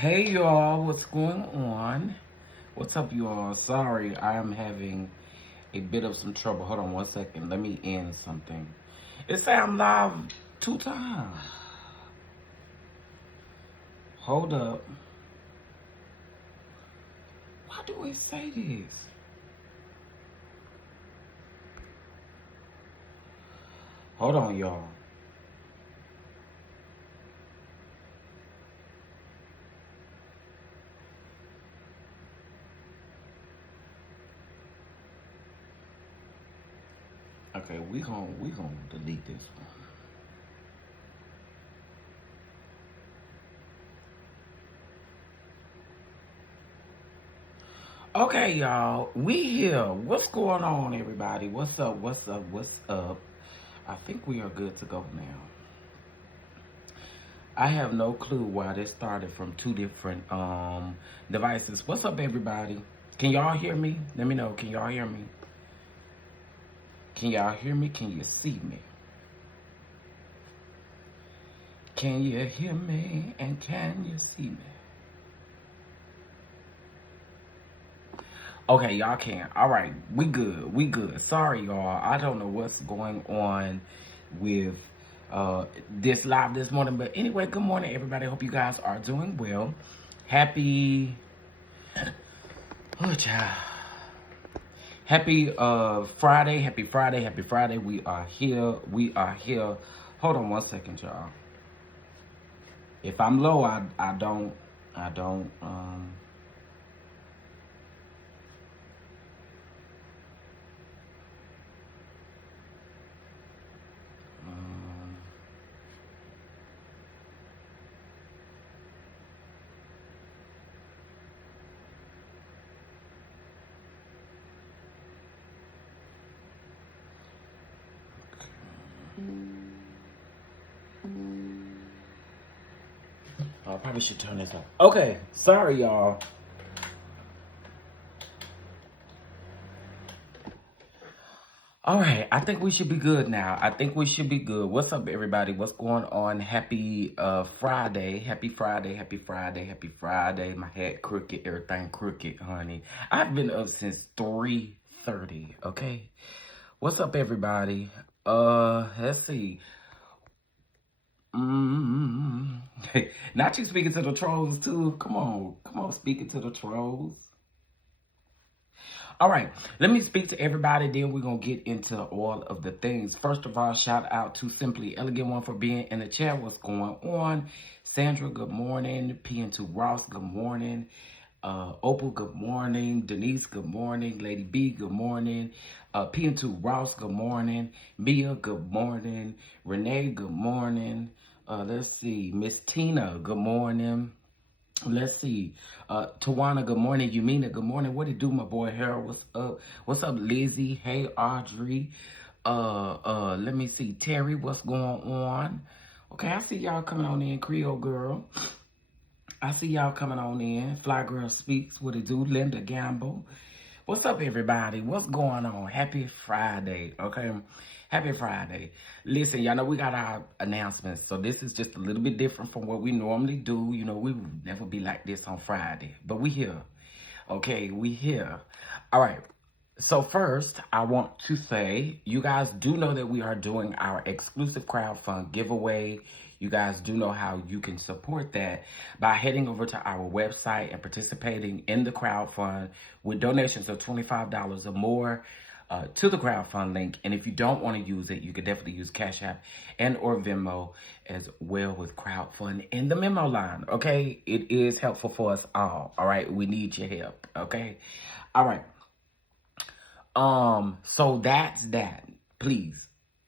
Hey y'all, what's going on? What's up y'all? Sorry, I am having a bit of some trouble. Hold on 1 second. Let me end something. It say I'm live 2 times. Hold up. Why do it say this? Hold on, y'all. Okay, we gonna delete this one. Okay, y'all, we here. What's going on, everybody? What's up? What's up? What's up? I think we are good to go now. I have no clue why this started from two different devices. What's up, everybody? Can y'all hear me? Let me know. Can y'all hear me? Can y'all hear me? Can you see me? Can you hear me? And can you see me? Okay, y'all can. All right, we good. We good. Sorry, y'all. I don't know what's going on with this live this morning. But anyway, good morning, everybody. Hope you guys are doing well. Happy... Oh, child. Happy Friday. Happy Friday. Happy Friday. We are here. We are here. Hold on 1 second, y'all. If I'm low, I don't I probably should turn this off. Okay, sorry, y'all. All right, I think we should be good now. I think we should be good. What's up, everybody? What's going on? Happy Friday. Happy Friday. Happy Friday. Happy Friday. My head crooked. Everything crooked, honey. I've been up since 3:30, okay? What's up, everybody? Let's see. Not you speaking to the trolls, too. Come on, speaking to the trolls. All right, let me speak to everybody, then we're going to get into all of the things. First of all, shout out to Simply Elegant One for being in the chat. What's going on? Sandra, good morning. PN2 Ross, good morning. Opal, good morning. Denise, good morning. Lady B, good morning. PN2 Ross, good morning. Mia, good morning. Renee, good morning. Let's see. Miss Tina, good morning. Let's see. Tawana, good morning. Yumina, good morning. What it do, my boy Harold? What's up? What's up, Lizzie? Hey, Audrey. Let me see. Terry, what's going on? Okay, I see y'all coming on in. Creole Girl. I see y'all coming on in. Fly Girl Speaks. What it do? Linda Gamble. What's up, everybody? What's going on? Happy Friday, okay? Happy Friday. Listen, y'all know we got our announcements, so this is just a little bit different from what we normally do. You know, we would never be like this on Friday, but we here, okay? We here. All right. So first, I want to say, you guys do know that we are doing our exclusive crowdfund giveaway. You guys do know how you can support that by heading over to our website and participating in the crowdfund with donations of $25 or more to the crowdfund link. And if you don't want to use it, you can definitely use Cash App and or Venmo as well with crowdfund in the memo line, okay? It is helpful for us all right? We need your help, okay? All right. So that's that. Please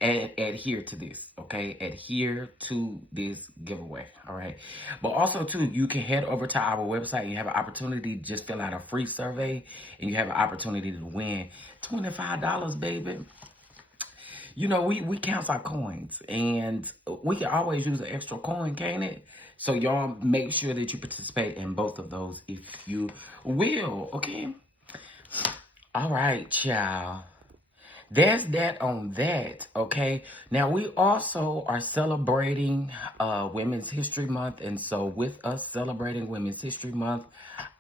adhere to this, okay? Adhere to this giveaway, all right? But also, too, you can head over to our website and you have an opportunity to just fill out a free survey and you have an opportunity to win $25, baby. You know, we count our coins and we can always use an extra coin, can't it? So y'all make sure that you participate in both of those if you will, okay? All right, child. There's that on that, okay? Now, we also are celebrating Women's History Month. And so with us celebrating Women's History Month,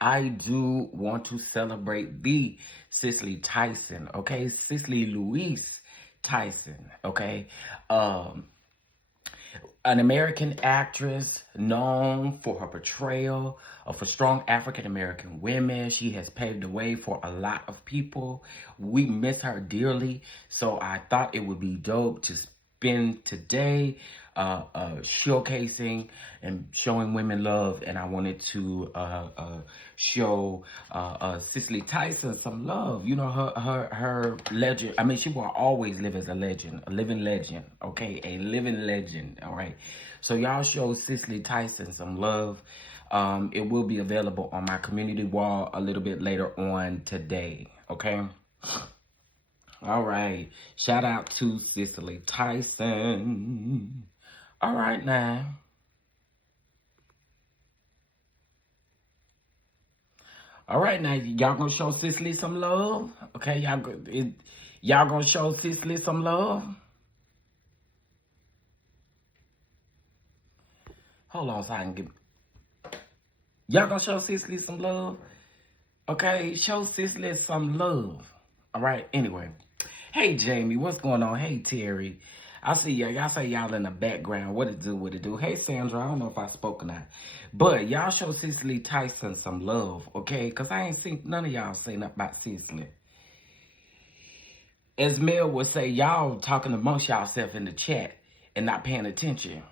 I do want to celebrate the Cicely Tyson, okay? Cicely Louise Tyson, okay? An American actress known for her portrayal of strong African American women. She has paved the way for a lot of people. We miss her dearly, so I thought it would be dope to spend today showcasing and showing women love, and I wanted to show Cicely Tyson some love. You know, her legend. I mean, she will always live as a legend, a living legend. Okay, a living legend. All right. So y'all show Cicely Tyson some love. It will be available on my community wall a little bit later on today. Okay. All right. Shout out to Cicely Tyson. All right now. All right now, y'all gonna show Cicely some love? Okay, y'all gonna show Cicely some love? Hold on so I can get... Y'all gonna show Cicely some love? Okay, show Cicely some love. All right, anyway. Hey, Jamie, what's going on? Hey, Terry. I see y'all. Y'all say y'all in the background. What it do? Hey, Sandra, I don't know if I spoke or not. But y'all show Cicely Tyson some love, okay? Because I ain't seen none of y'all say nothing about Cicely. As Mel would say, y'all talking amongst yourself in the chat and not paying attention.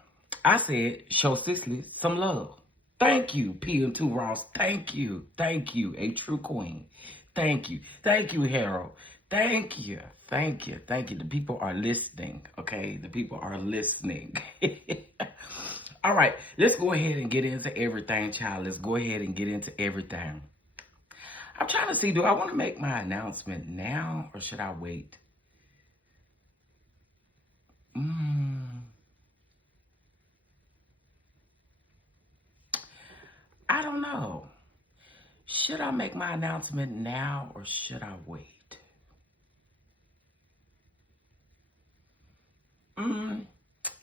I said, show Cicely some love. Thank you, P&2 Ross. Thank you. Thank you, a true queen. Thank you. Thank you, Harold. Thank you. Thank you. Thank you. The people are listening, okay? The people are listening. All right, let's go ahead and get into everything, child. Let's go ahead and get into everything. I'm trying to see, do I want to make my announcement now or should I wait? I don't know. Should I make my announcement now or should I wait?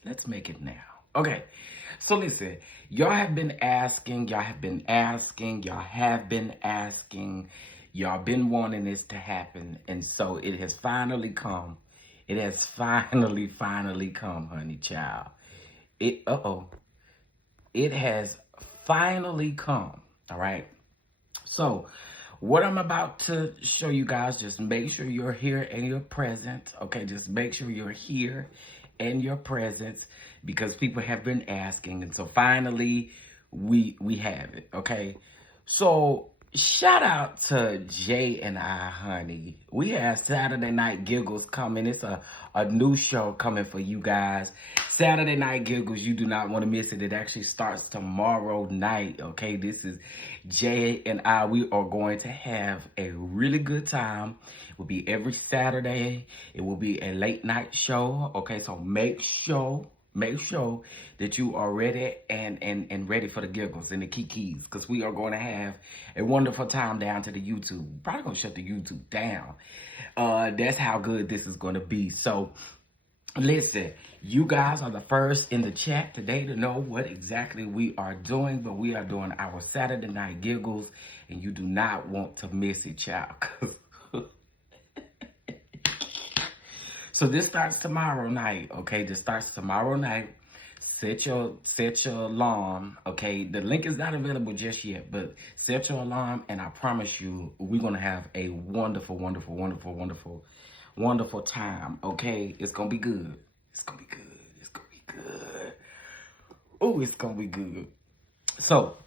Let's make it now. Okay. So listen, y'all have been asking, y'all been wanting this to happen. And so it has finally come. It has finally come, honey child. It has finally come. All right. So what I'm about to show you guys, just make sure you're here and you're present. Okay, just make sure you're here and your presence because people have been asking. And so finally we have it. Okay. So shout out to Jay and I, honey. We have Saturday Night Giggles coming. It's a new show coming for you guys. Saturday Night Giggles, you do not want to miss it. It actually starts tomorrow night, okay? This is Jay and I. We are going to have a really good time. It will be every Saturday. It will be a late night show, okay? So make sure that you are ready and ready for the giggles and the kikis because we are going to have a wonderful time down to the YouTube. Probably going to shut the YouTube down. That's how good this is going to be. So listen, you guys are the first in the chat today to know what exactly we are doing, but we are doing our Saturday Night Giggles, and you do not want to miss it, child. So this starts tomorrow night, okay? This starts tomorrow night. Set your alarm, okay? The link is not available just yet, but set your alarm, and I promise you, we're gonna have a wonderful time, okay? It's gonna be good. It's gonna be good. It's gonna be good. Oh, it's gonna be good. So,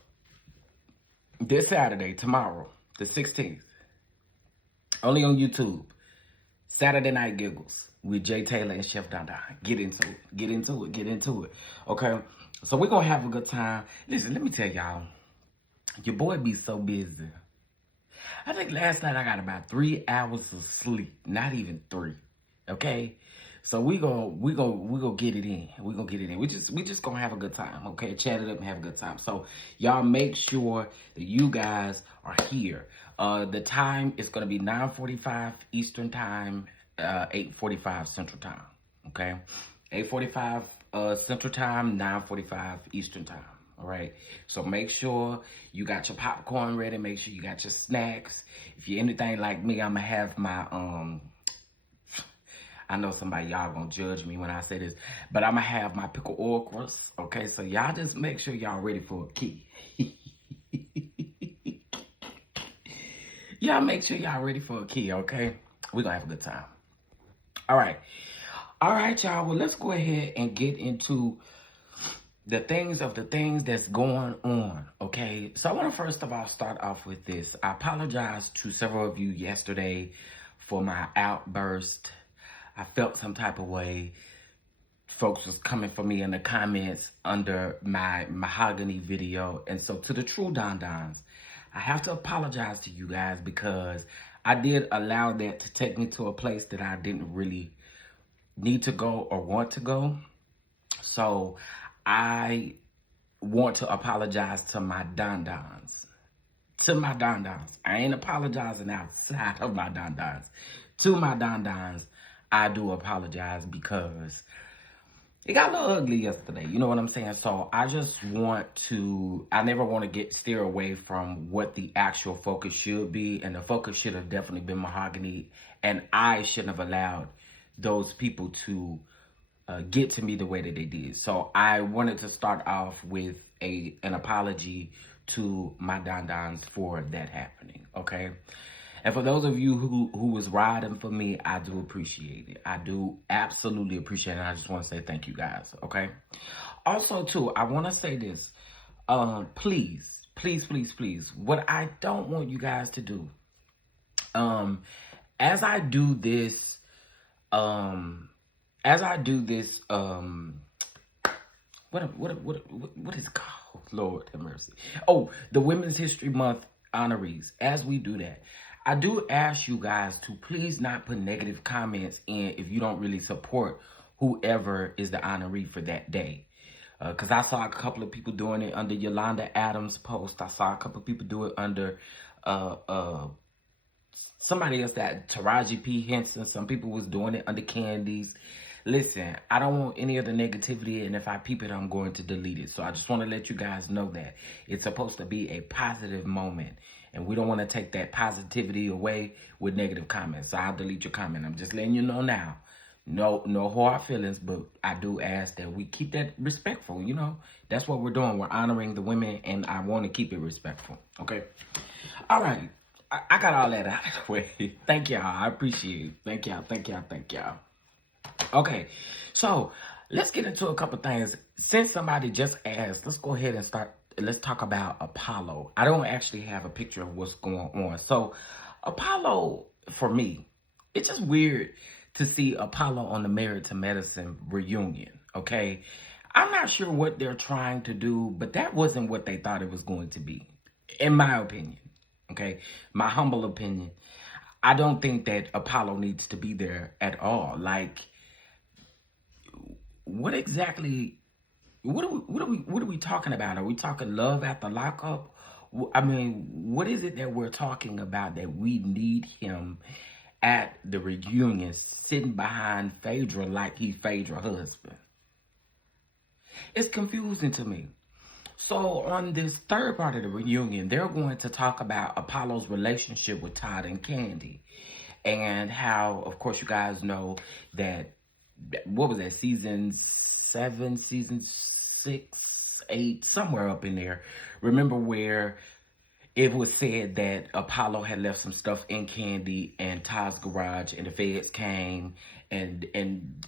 this Saturday, tomorrow, the 16th, only on YouTube, Saturday Night Giggles with Jay Taylor and Chef DonDons. Get into it. Okay? So we're gonna have a good time. Listen, let me tell y'all, your boy be so busy. I think last night I got about 3 hours of sleep. Not even 3. Okay? So we gonna get it in. We gonna get it in. We just gonna have a good time. Okay? Chat it up and have a good time. So y'all make sure that you guys are here. The time is gonna be 9:45 Eastern time. 8:45 Central Time. Okay, 8:45 Central Time, 9:45 Eastern Time. All right. So make sure you got your popcorn ready. Make sure you got your snacks. If you're anything like me, I'm gonna have my I know somebody, y'all gonna judge me when I say this, but I'm gonna have my pickled okras. Okay, so y'all just make sure y'all ready for a key. Y'all make sure y'all ready for a key, okay? We're gonna have a good time. All right. All right, y'all. Well, let's go ahead and get into the things that's going on, okay? So I want to first of all start off with this. I apologize to several of you yesterday for my outburst. I felt some type of way. Folks was coming for me in the comments under my mahogany video. And so to the true DonDons, I have to apologize to you guys because I did allow that to take me to a place that I didn't really need to go or want to go. So I want to apologize to my DonDons. To my DonDons. I ain't apologizing outside of my DonDons. To my DonDons, I do apologize because it got a little ugly yesterday. You know what I'm saying? So I just want to, I never want to steer away from what the actual focus should be. And the focus should have definitely been mahogany. And I shouldn't have allowed those people to get to me the way that they did. So I wanted to start off with an apology to my DonDons for that happening, okay? And for those of you who was riding for me, I do appreciate it. I do absolutely appreciate it. And I just want to say thank you guys, okay? Also, too, I want to say this. Please, please, please, please. What I don't want you guys to do, as I do this, what is it called? Lord have mercy. Oh, the Women's History Month honorees. As we do that, I do ask you guys to please not put negative comments in if you don't really support whoever is the honoree for that day. Because I saw a couple of people doing it under Yolanda Adams' post. I saw a couple of people do it under somebody else, that Taraji P. Henson. Some people was doing it under KANDI's. Listen, I don't want any of the negativity, and if I peep it, I'm going to delete it. So I just want to let you guys know that it's supposed to be a positive moment, and we don't want to take that positivity away with negative comments. So I'll delete your comment. I'm just letting you know now. No hard feelings, but I do ask that we keep that respectful, you know. That's what we're doing. We're honoring the women, and I want to keep it respectful, okay? All right. I got all that out of the way. Thank y'all. I appreciate it. Thank y'all. Thank y'all. Thank y'all. Okay, so let's get into a couple things. Since somebody just asked, let's go ahead and start. Let's talk about Apollo. I don't actually have a picture of what's going on. So Apollo, for me, it's just weird to see Apollo on the Married to Medicine reunion, okay? I'm not sure what they're trying to do, but that wasn't what they thought it was going to be, in my opinion, okay? My humble opinion. I don't think that Apollo needs to be there at all. Like, what exactly, what are we talking about? Are we talking love after lockup? I mean, what is it that we're talking about that we need him at the reunion sitting behind Phaedra like he's Phaedra's husband? It's confusing to me. So on this third part of the reunion, they're going to talk about Apollo's relationship with TODD and KANDI, and how, of course, you guys know that, what was that, season 7, season 6, 8, somewhere up in there. Remember where it was said that Apollo had left some stuff in KANDI and TODD's garage, and the feds came and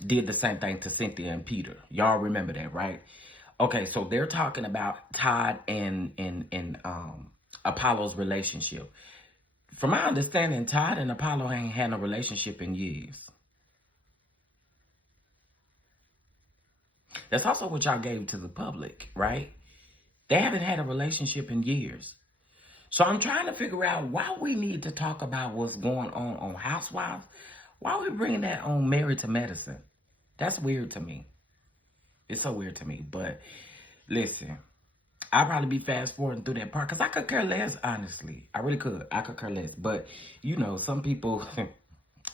did the same thing to Cynthia and Peter. Y'all remember that, right? Okay, so they're talking about TODD and Apollo's relationship. From my understanding, TODD and Apollo ain't had a relationship in years. That's also what y'all gave to the public, right? They haven't had a relationship in years. So I'm trying to figure out why we need to talk about what's going on Housewives. Why are we bringing that on Married to Medicine? That's weird to me. It's so weird to me. But listen, I'd probably be fast forwarding through that part because I could care less, honestly. I really could. I could care less. But, you know, some people,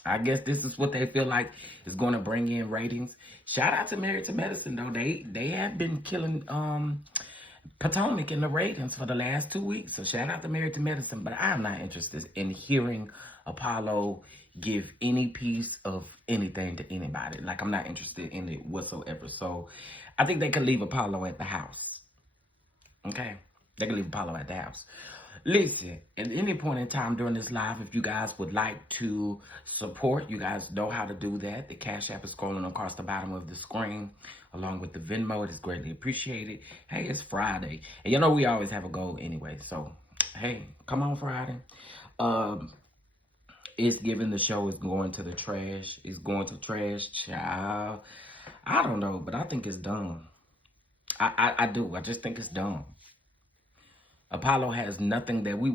I guess this is what they feel like is going to bring in ratings. Shout out to Married to Medicine, though. They have been killing Potomac in the ratings for the last 2 weeks. So shout out to Married to Medicine. But I'm not interested in hearing Apollo give any piece of anything to anybody. Like, I'm not interested in it whatsoever. So I think they could leave Apollo at the house. Okay? They can leave Apollo at the house. Listen, at any point in time during this live, if you guys would like to support, you guys know how to do that. The Cash App is scrolling across the bottom of the screen, along with the Venmo. It is greatly appreciated. Hey, it's Friday. And you know we always have a goal anyway. So, hey, come on Friday. It's given the show is going to the trash. It's going to trash, child. I don't know, but I think it's dumb. I do. I just think it's dumb. Apollo has nothing that we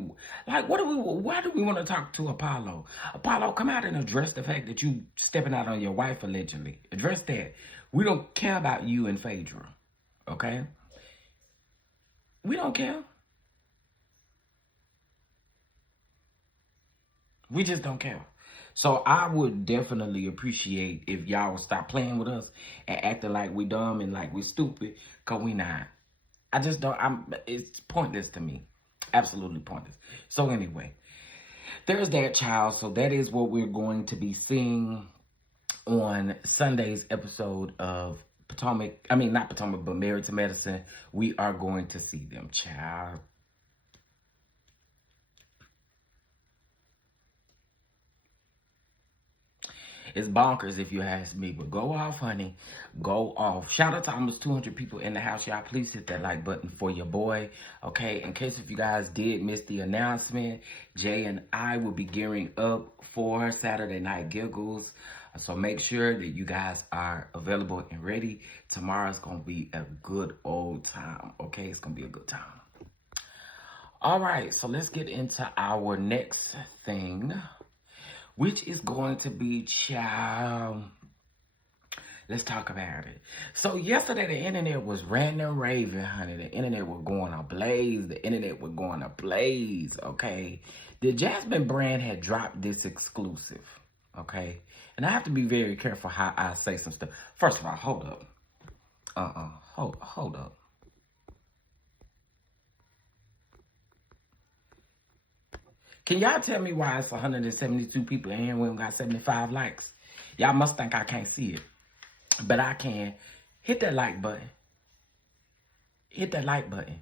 like. Why do we want to talk to Apollo? Apollo, come out and address the fact that you stepping out on your wife allegedly. Address that. We don't care about you and Phaedra. Okay? We don't care. We just don't care. So I would definitely appreciate if y'all would stop playing with us and acting like we dumb and like we stupid, cause we not. I just don't, it's pointless to me. Absolutely pointless. So anyway, there's that, child. So that is what we're going to be seeing on Sunday's episode of Potomac. I mean, not Potomac, but Married to Medicine. We are going to see them, child. It's bonkers if you ask me, but go off, honey. Go off. Shout out to almost 200 people in the house, y'all. Please hit that like button for your boy, okay? In case if you guys did miss the announcement, Jay and I will be gearing up for Saturday Night Giggles. So make sure that you guys are available and ready. Tomorrow's going to be a good old time, okay? It's going to be a good time. All right, so let's get into our next thing, which is going to be, child, let's talk about it. So yesterday, the internet was ranting and raving, honey. The internet was going ablaze. The internet was going ablaze, okay? The Jasmine brand had dropped this exclusive, okay? And I have to be very careful how I say some stuff. First of all, hold up. Hold up. Can y'all tell me why it's 172 people in here and we got 75 likes? Y'all must think I can't see it. But I can. Hit that like button. Hit that like button.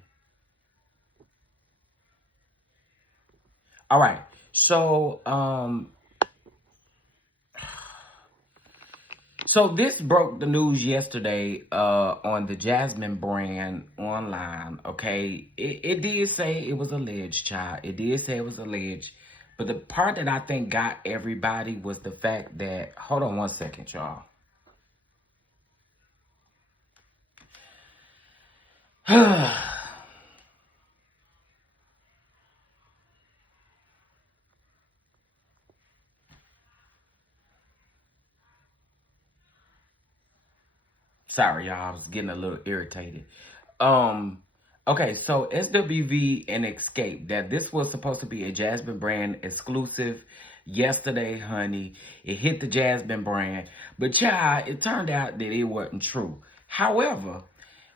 All right. So, So this broke the news yesterday on the Jasmine brand online, okay? It did say it was alleged, child. It did say it was alleged. But the part that I think got everybody was the fact that... Hold on one second, y'all. Sorry, y'all. I was getting a little irritated. Okay, so SWV and Escape, that this was supposed to be a Jasmine brand exclusive yesterday, honey. It hit the Jasmine brand. But, child, it turned out that it wasn't true. However,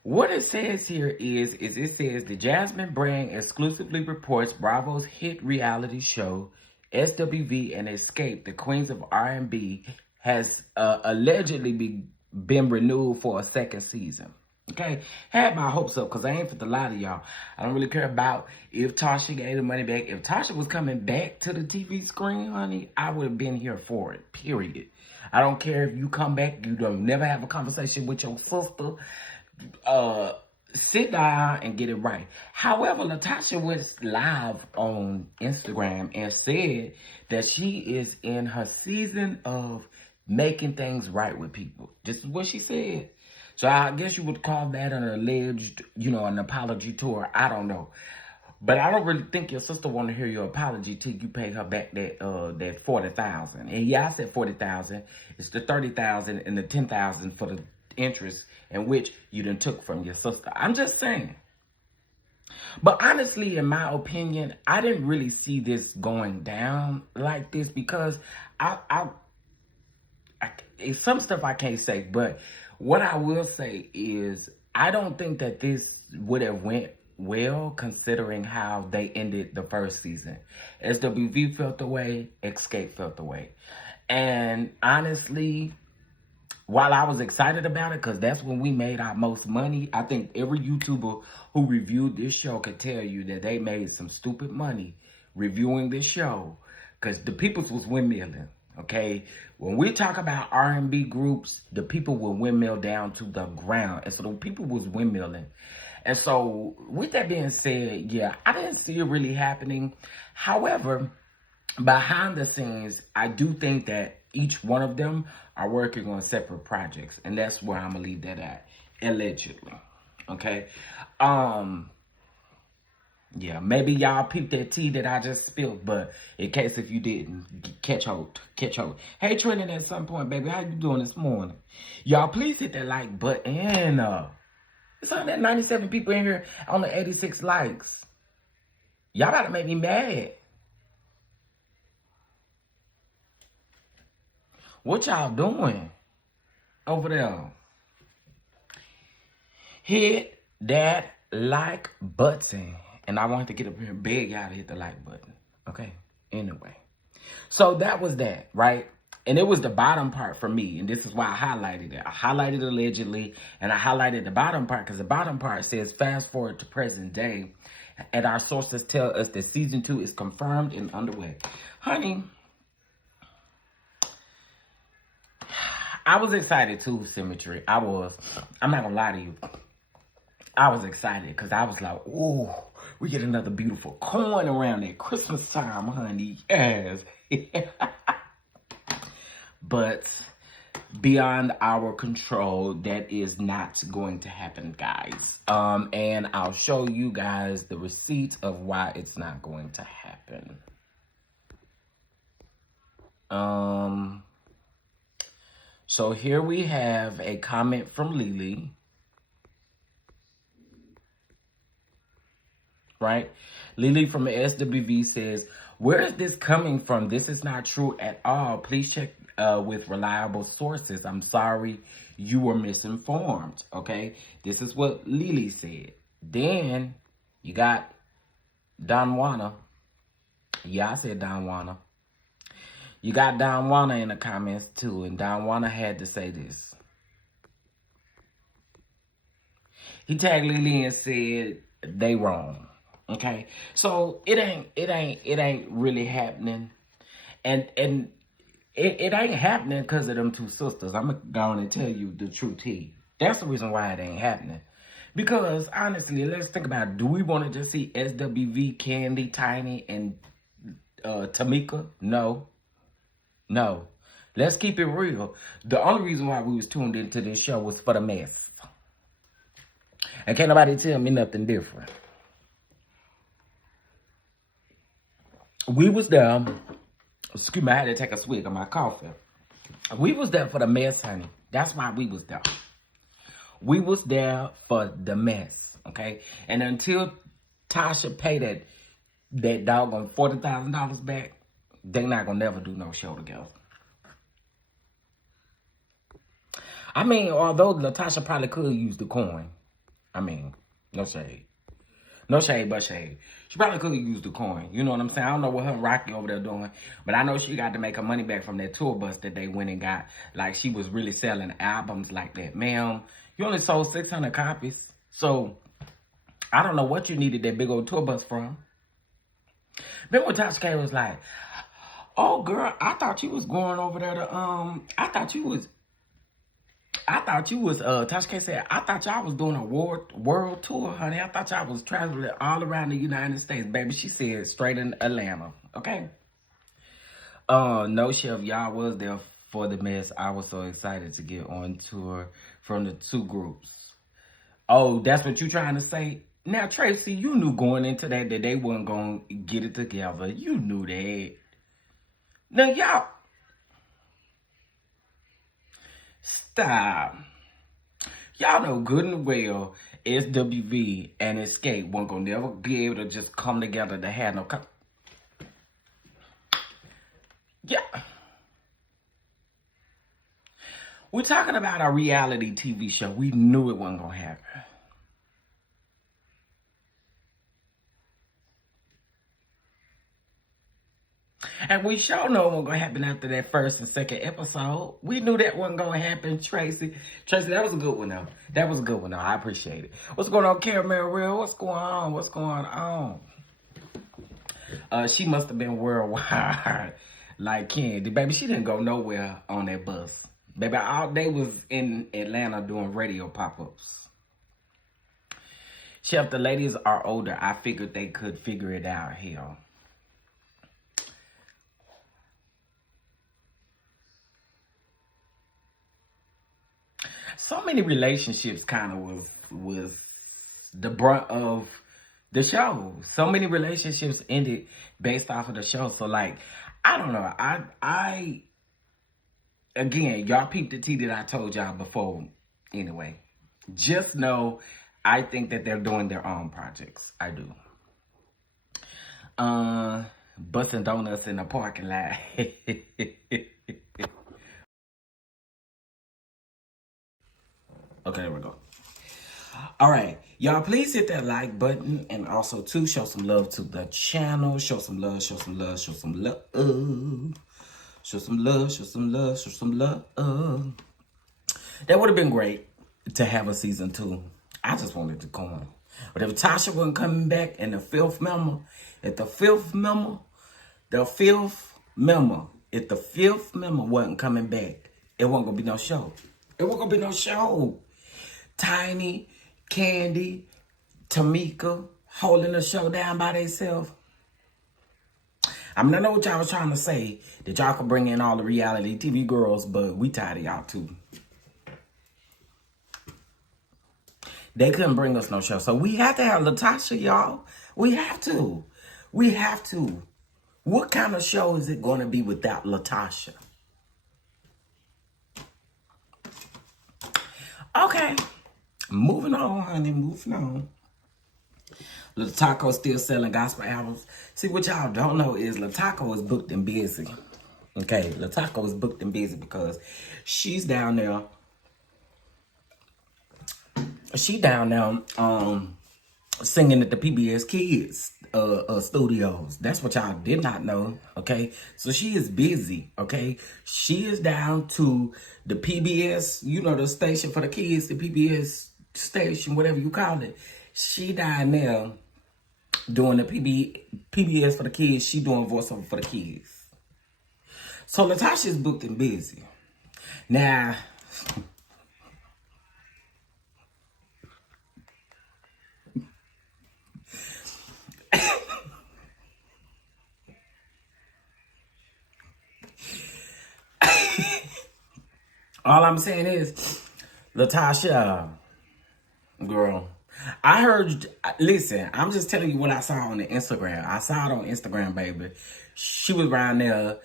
what it says here is it says the Jasmine brand exclusively reports Bravo's hit reality show, SWV and Escape, the Queens of R&B, has allegedly been renewed for a second season. Okay, had my hopes up because I ain't for to lie to y'all. I don't really care about if Tasha gave the money back. If Tasha was coming back to the TV screen, honey, I would have been here for it, period. I don't care if you come back, you don't never have a conversation with your sister. Sit down and get it right. However, LaTocha was live on Instagram and said that she is in her season of making things right with people. This is what she said. So I guess you would call that an alleged, an apology to her. I don't know. But I don't really think your sister want to hear your apology till you pay her back that $40,000. And yeah, I said $40,000. It's the $30,000 and the $10,000 for the interest in which you done took from your sister. I'm just saying. But honestly, in my opinion, I didn't really see this going down like this because I some stuff I can't say, but what I will say is I don't think that this would have went well considering how they ended the first season. SWV felt the way, Escape felt the way. And honestly, while I was excited about it, because that's when we made our most money, I think every YouTuber who reviewed this show could tell you that they made some stupid money reviewing this show, because the peoples was windmilling, okay? When we talk about R&B groups, the people will windmill down to the ground, and so the people was windmilling. And so, with that being said, yeah, I didn't see it really happening. However, behind the scenes, I do think that each one of them are working on separate projects, and that's where I'm gonna leave that at, allegedly. Okay, yeah, maybe y'all peeped that tea that I just spilled, but in case if you didn't, catch hold, catch hold. Hey, Trinity, at some point, baby, how you doing this morning? Y'all, please hit that like button. It's 197 people in here, only 86 likes. Y'all about to make me mad. What y'all doing over there? Hit that like button. And I wanted to get up here and beg y'all to hit the like button. Okay? Anyway. So that was that, right? And it was the bottom part for me. And this is why I highlighted it. I highlighted allegedly. And I highlighted the bottom part because the bottom part says fast forward to present day. And our sources tell us that season 2 is confirmed and underway. Honey, I was excited too, Symmetry. I was. I'm not gonna lie to you. I was excited because I was like, ooh, we get another beautiful coin around at Christmas time, honey. Yes. But beyond our control, that is not going to happen, guys. And I'll show you guys the receipt of why it's not going to happen. So here we have a comment from Lily. Right? Lily from the SWV says, where is this coming from? This is not true at all. Please check with reliable sources. I'm sorry you were misinformed. Okay? This is what Lily said. Then you got Don Juana. Yeah, I said Don Juana. You got Don Juana in the comments too. And Don Juana had to say this. He tagged Lily and said they wrong. Okay, so it ain't really happening, and it ain't happening because of them two sisters. I'm gonna go on and tell you the true tea. That's the reason why it ain't happening. Because honestly, let's think about it. Do we want to just see SWV, KANDI, Tiny, and Tamika? No. Let's keep it real. The only reason why we was tuned into this show was for the mess, and can't nobody tell me nothing different. We was there, excuse me, I had to take a swig of my coffee. We was there for the mess, honey. That's why we was there. We was there for the mess, okay? And until Tasha paid that doggone $40,000 back, they not gonna never do no show together. I mean, although LaTocha probably could use the coin. I mean, no shade. No shade but shade. She probably could use the coin. You know what I'm saying? I don't know what her and Rocky over there doing. But I know she got to make her money back from that tour bus that they went and got. Like, she was really selling albums like that. Ma'am, you only sold 600 copies. So, I don't know what you needed that big old tour bus from. Remember when Tasha K was like, oh, girl, I thought you was going over there to, Tasha K said, I thought y'all was doing a world tour, honey. I thought y'all was traveling all around the United States, baby. She said straight in Atlanta, okay? No, Chef, y'all was there for the mess. I was so excited to get on tour from the two groups. Oh, that's what you trying to say? Now, Tracy, you knew going into that they wasn't going to get it together. You knew that. Now, y'all, stop. Y'all know good and well SWV and Escape weren't gonna never be able to just come together to have no yeah. We're talking about a reality TV show. We knew it wasn't going to happen. And we sure know what was going to happen after that first and second episode. We knew that wasn't going to happen, Tracy. Tracy, that was a good one, though. That was a good one, though. I appreciate it. What's going on, Caramel Real? What's going on? What's going on? She must have been worldwide like KANDI. Baby, she didn't go nowhere on that bus. Baby, all day was in Atlanta doing radio pop-ups. Chef, the ladies are older. I figured they could figure it out, hell. So many relationships kind of was the brunt of the show. So many relationships ended based off of the show. So like, I don't know. I again, y'all peeped the tea that I told y'all before. Anyway, just know I think that they're doing their own projects. I do. Busting donuts in the parking lot. Okay, there we go. All right, y'all, please hit that like button, and also too show some love to the channel. Show some love, show some love, show some love. Show some love, show some love, show some love. That would have been great to have a season 2. I just wanted to come on. But if Tasha wasn't coming back and the fifth member, if the fifth member wasn't coming back, it wasn't gonna be no show. It wasn't gonna be no show. Tiny, KANDI, Tamika holding the show down by themselves. I mean, I know what y'all was trying to say, that y'all could bring in all the reality TV girls, but we tired of y'all too. They couldn't bring us no show. So we have to have LATOCHA, y'all. We have to. We have to. What kind of show is it going to be without LATOCHA? Okay. Moving on, honey. Moving on. LATOCHA still selling gospel albums. See, what y'all don't know is LATOCHA is booked and busy. Okay, LATOCHA is booked and busy because she's down there. She down there singing at the PBS Kids studios. That's what y'all did not know, okay? So she is busy, okay? She is down to the PBS, you know, the station for the kids, the PBS station, whatever you call it. She down there doing the PBS for the kids. She doing voiceover for the kids. So LATOCHA is booked and busy. Now, all I'm saying is, LATOCHA, girl, I heard, listen, I'm just telling you what I saw on the Instagram. I saw it on Instagram, baby. She was around there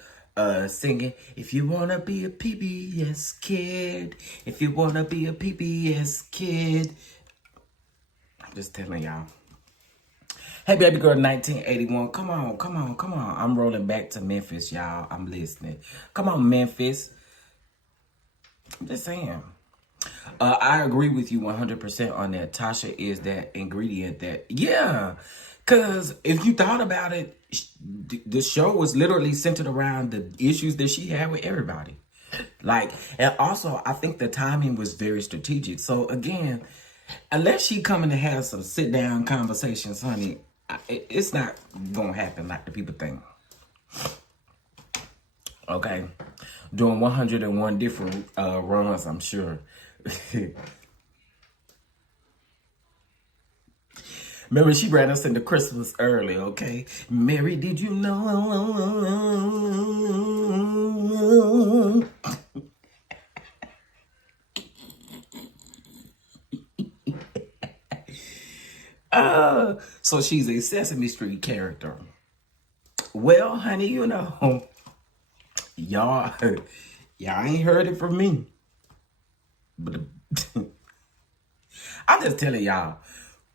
singing, if you want to be a PBS kid, if you want to be a PBS kid. I'm just telling y'all. Hey, baby girl, 1981. Come on, come on, come on. I'm rolling back to Memphis, y'all. I'm listening. Come on, Memphis. I'm just saying. I agree with you 100% on that. Tasha is that ingredient that, yeah. Because if you thought about it, the show was literally centered around the issues that she had with everybody. Like, and also, I think the timing was very strategic. So, again, unless she coming to have some sit-down conversations, honey, it's not going to happen like the people think. Okay? Doing 101 different runs, I'm sure. Remember, she ran us into Christmas early, okay? Mary, did you know? So she's a Sesame Street character. Well, honey, you know, y'all ain't heard it from me. But I'm just telling y'all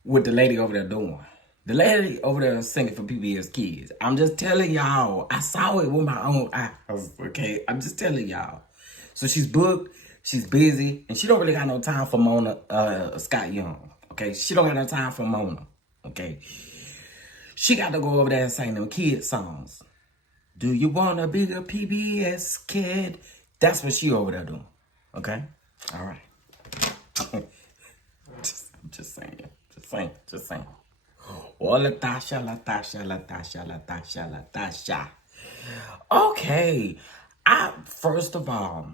what the lady over there doing. The lady over there singing for PBS Kids. I'm just telling y'all. I saw it with my own eyes, okay? I'm just telling y'all. So she's booked. She's busy, and she don't really got no time for Mona Scott Young. Okay, she don't got no time for Mona. Okay, she got to go over there and sing them kid songs. Do you want to be a PBS kid? That's what she over there doing. Okay, all right. just saying. Oh, Latasha. Okay, first of all,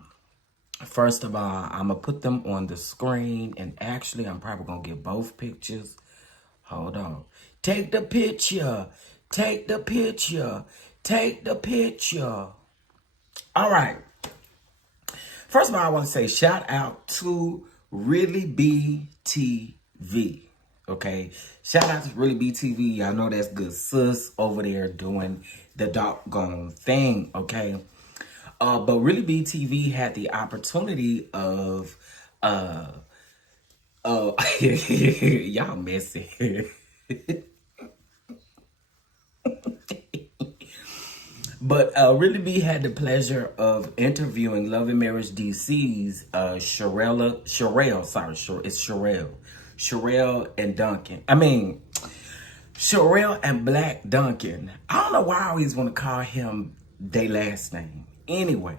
I'm gonna put them on the screen, and actually, I'm probably gonna get both pictures. Hold on. Take the picture. All right. First of all, I want to say shout out to Really B TV. Okay, shout out to Really B TV. Y'all know that's good sis over there doing the doggone thing. Okay. But Really B TV had the opportunity of y'all messy. But Really B had the pleasure of interviewing Love and Marriage DC's Sherrell, it's Sherrell and Duncan. Sherrell and Blaque Duncan. I don't know why I always want to call him their last name. Anyway,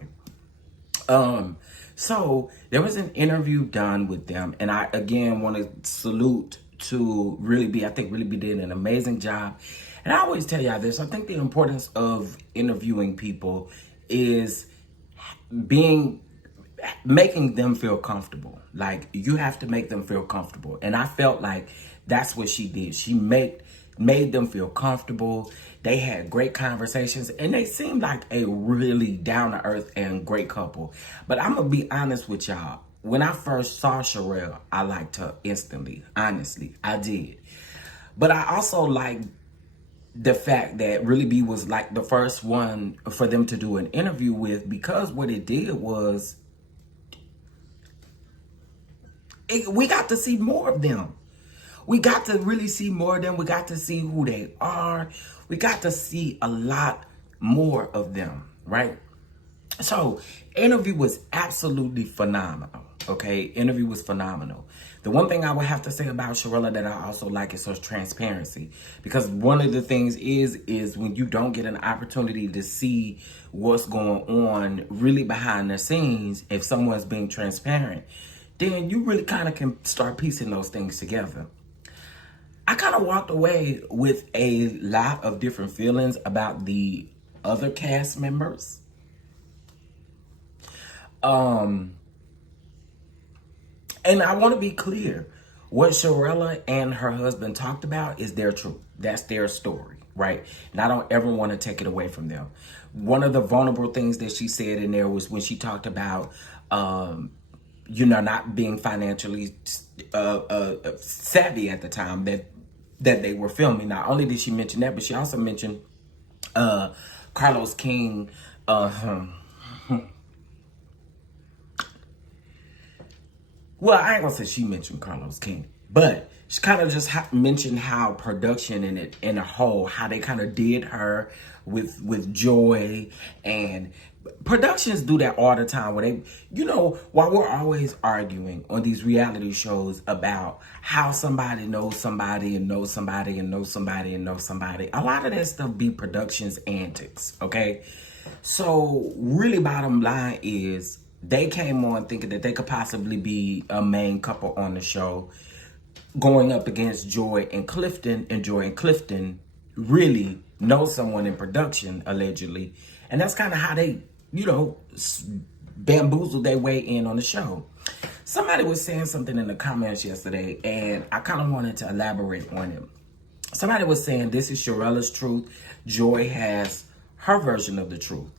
so there was an interview done with them, and I again want to salute to Really B. I think Really B did an amazing job. And I always tell y'all this. I think the importance of interviewing people is making them feel comfortable. Like, you have to make them feel comfortable. And I felt like that's what she did. She made them feel comfortable. They had great conversations, and they seemed like a really down-to-earth and great couple. But I'm going to be honest with y'all. When I first saw Sherrell, I liked her instantly. Honestly, I did. But I also liked the fact that Really B was like the first one for them to do an interview with, because what it did was we got to see more of them. We got to really see more of them. We got to see who they are. We got to see a lot more of them, right? So, interview was absolutely phenomenal, okay? Interview was phenomenal. The one thing I would have to say about Sherrell that I also like is her transparency. Because one of the things is when you don't get an opportunity to see what's going on really behind the scenes, if someone's being transparent, then you really kind of can start piecing those things together. I kind of walked away with a lot of different feelings about the other cast members. And I want to be clear. What Sherrell and her husband talked about is their truth. That's their story, right? And I don't ever want to take it away from them. One of the vulnerable things that she said in there was when she talked about, not being financially savvy at the time that they were filming. Not only did she mention that, but she also mentioned Carlos King. Well, I ain't gonna say she mentioned Carlos King, but she kind of just mentioned how production in a whole, how they kind of did her with Joy, and productions do that all the time where they, while we're always arguing on these reality shows about how somebody knows somebody and knows somebody and knows somebody and knows somebody, a lot of that stuff be production's antics, okay? So really bottom line is, they came on thinking that they could possibly be a main couple on the show, going up against Joy and Clifton, and Joy and Clifton really know someone in production, allegedly. And that's kind of how they, bamboozled their way in on the show. Somebody was saying something in the comments yesterday, and I kind of wanted to elaborate on it. Somebody was saying this is Sherrella's truth. Joy has her version of the truth.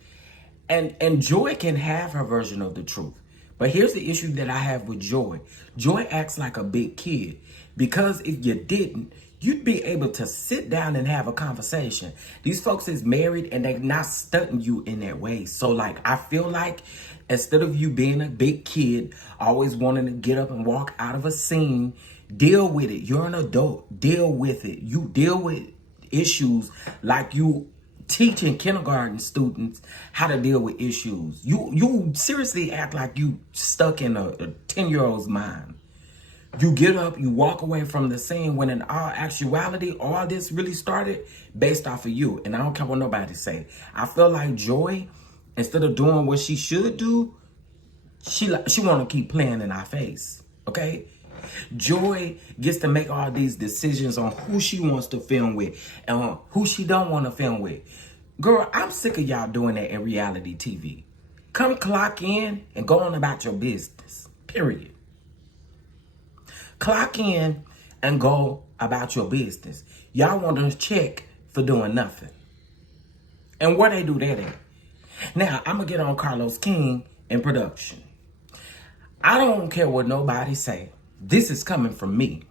And Joy can have her version of the truth. But here's the issue that I have with Joy. Joy acts like a big kid. Because if you didn't, you'd be able to sit down and have a conversation. These folks is married and they're not stunting you in that way. So, I feel like instead of you being a big kid, always wanting to get up and walk out of a scene, deal with it. You're an adult. Deal with it. You deal with issues like you teaching kindergarten students how to deal with issues. You seriously act like you stuck in a 10-year-old's mind. You get up, you walk away from the scene when in all actuality, all this really started based off of you. And I don't care what nobody say. I feel like Joy, instead of doing what she should do, she want to keep playing in our face, okay? Joy gets to make all these decisions on who she wants to film with and who she don't want to film with. Girl, I'm sick of y'all doing that in reality TV. Come clock in and go on about your business, period. Clock in and go about your business. Y'all want to check for doing nothing. And where they do that at? Now, I'm going to get on Carlos King in production. I don't care what nobody say. This is coming from me,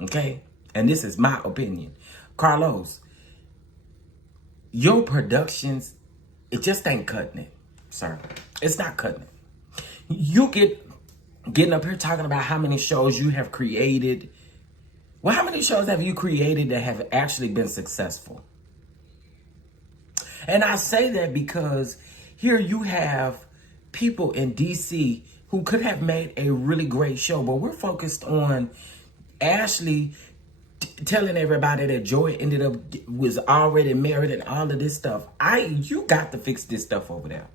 okay? And this is my opinion. Carlos, your productions, it just ain't cutting it, sir. It's not cutting it. You getting up here talking about how many shows you have created. Well, how many shows have you created that have actually been successful? And I say that because here you have people in DC who could have made a really great show, but we're focused on Ashley telling everybody that Joy ended up was already married and all of this stuff. You got to fix this stuff over there.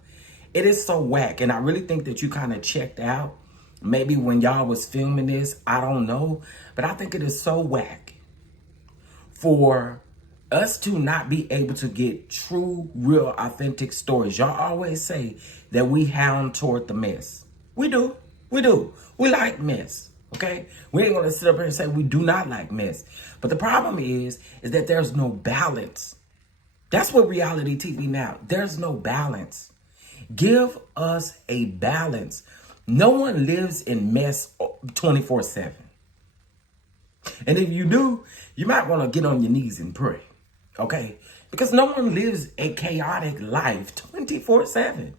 It is so whack, and I really think that you kind of checked out. Maybe when y'all was filming this, I don't know, but I think it is so whack for us to not be able to get true, real, authentic stories. Y'all always say that we hound toward the mess. We do. We do. We like mess, okay? We ain't going to sit up here and say we do not like mess. But the problem is that there's no balance. That's what reality TV now. There's no balance. Give us a balance. No one lives in mess 24/7. And if you do, you might want to get on your knees and pray, okay? Because no one lives a chaotic life 24/7.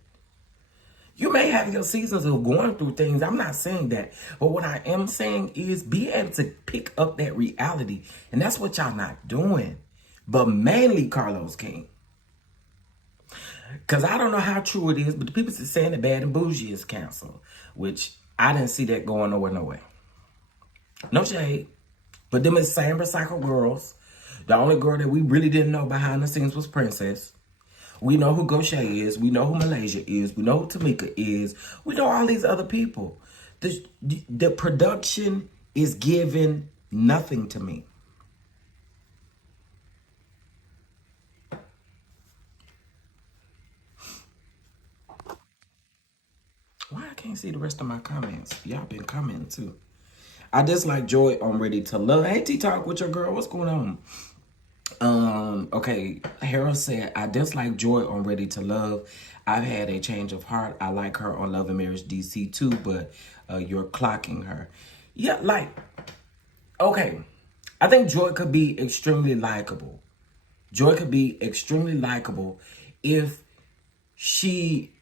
You may have your seasons of going through things. I'm not saying that. But what I am saying is be able to pick up that reality. And that's what y'all not doing. But mainly Carlos King. Because I don't know how true it is, but the people are saying that Bad and Bougie is canceled. Which I didn't see that going nowhere, no way. No shade. But them is same recycled girls. The only girl that we really didn't know behind the scenes was Princess. We know who Goshe is. We know who Malaysia is. We know who Tamika is. We know all these other people. The production is giving nothing to me. Why I can't see the rest of my comments? Y'all been commenting too. I dislike Joy on Ready to Love. Hey, T-Talk with your girl. What's going on? Okay, Harold said, I dislike Joy on Ready to Love. I've had a change of heart. I like her on Love and Marriage DC too, but you're clocking her. Yeah, like, okay. I think Joy could be extremely likable. Joy could be extremely likable if she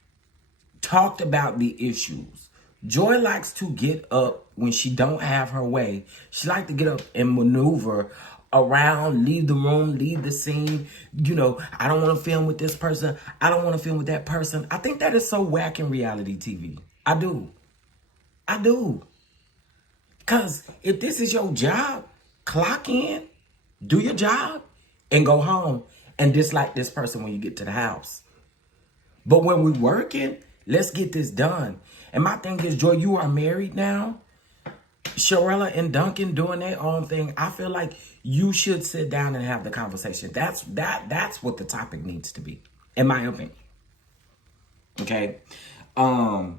talked about the issues. Joy likes to get up when she don't have her way. She likes to get up and maneuver around, leave the room, leave the scene. You know, I don't want to film with this person. I don't want to film with that person. I think that is so whack in reality TV. I do. I do. Because if this is your job, clock in, do your job, and go home and dislike this person when you get to the house. But when we're working, let's get this done. And my thing is, Joy, you are married now. Sherrell and Duncan doing their own thing. I feel like you should sit down and have the conversation. That's what the topic needs to be, in my opinion. Okay. I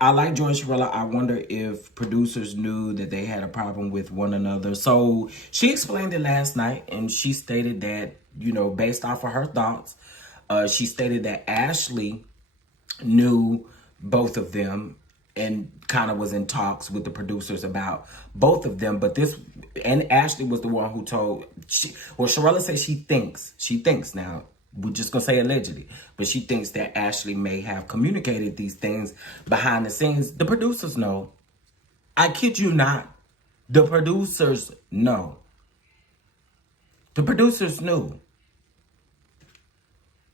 like Joy and Sherrell. I wonder if producers knew that they had a problem with one another. So she explained it last night, and she stated that, you know, based off of her thoughts, she stated that Ashley knew both of them and kind of was in talks with the producers about both of them. But and Ashley was the one who told, Sherrell says she thinks now, we're just going to say allegedly, but she thinks that Ashley may have communicated these things behind the scenes. The producers know. I kid you not. The producers know. The producers knew.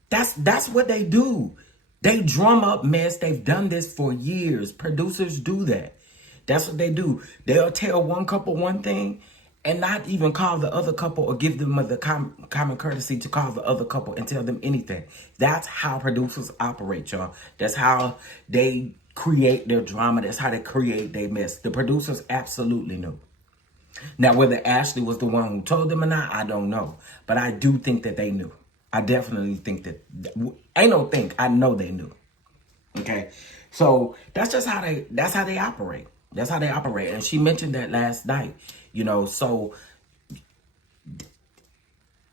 That's what they do. They drum up mess. They've done this for years. Producers do that. That's what they do. They'll tell one couple one thing and not even call the other couple or give them the common courtesy to call the other couple and tell them anything. That's how producers operate, y'all. That's how they create their drama. That's how they create their mess. The producers absolutely knew. Now, whether Ashley was the one who told them or not, I don't know. But I do think that they knew. I definitely think that, ain't no think, I know they knew. Okay? So that's just how that's how they operate. That's how they operate. And she mentioned that last night, you know, so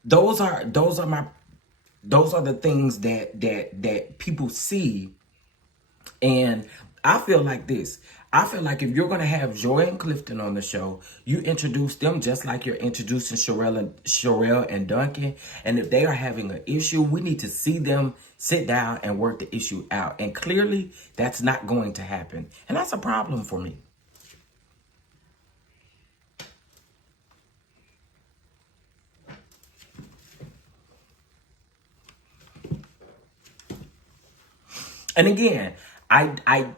those are the things that people see. And I feel like this. I feel like if you're going to have Joy and Clifton on the show, you introduce them just like you're introducing Sherrell and Duncan. And if they are having an issue, we need to see them sit down and work the issue out. And clearly, that's not going to happen. And that's a problem for me. And again,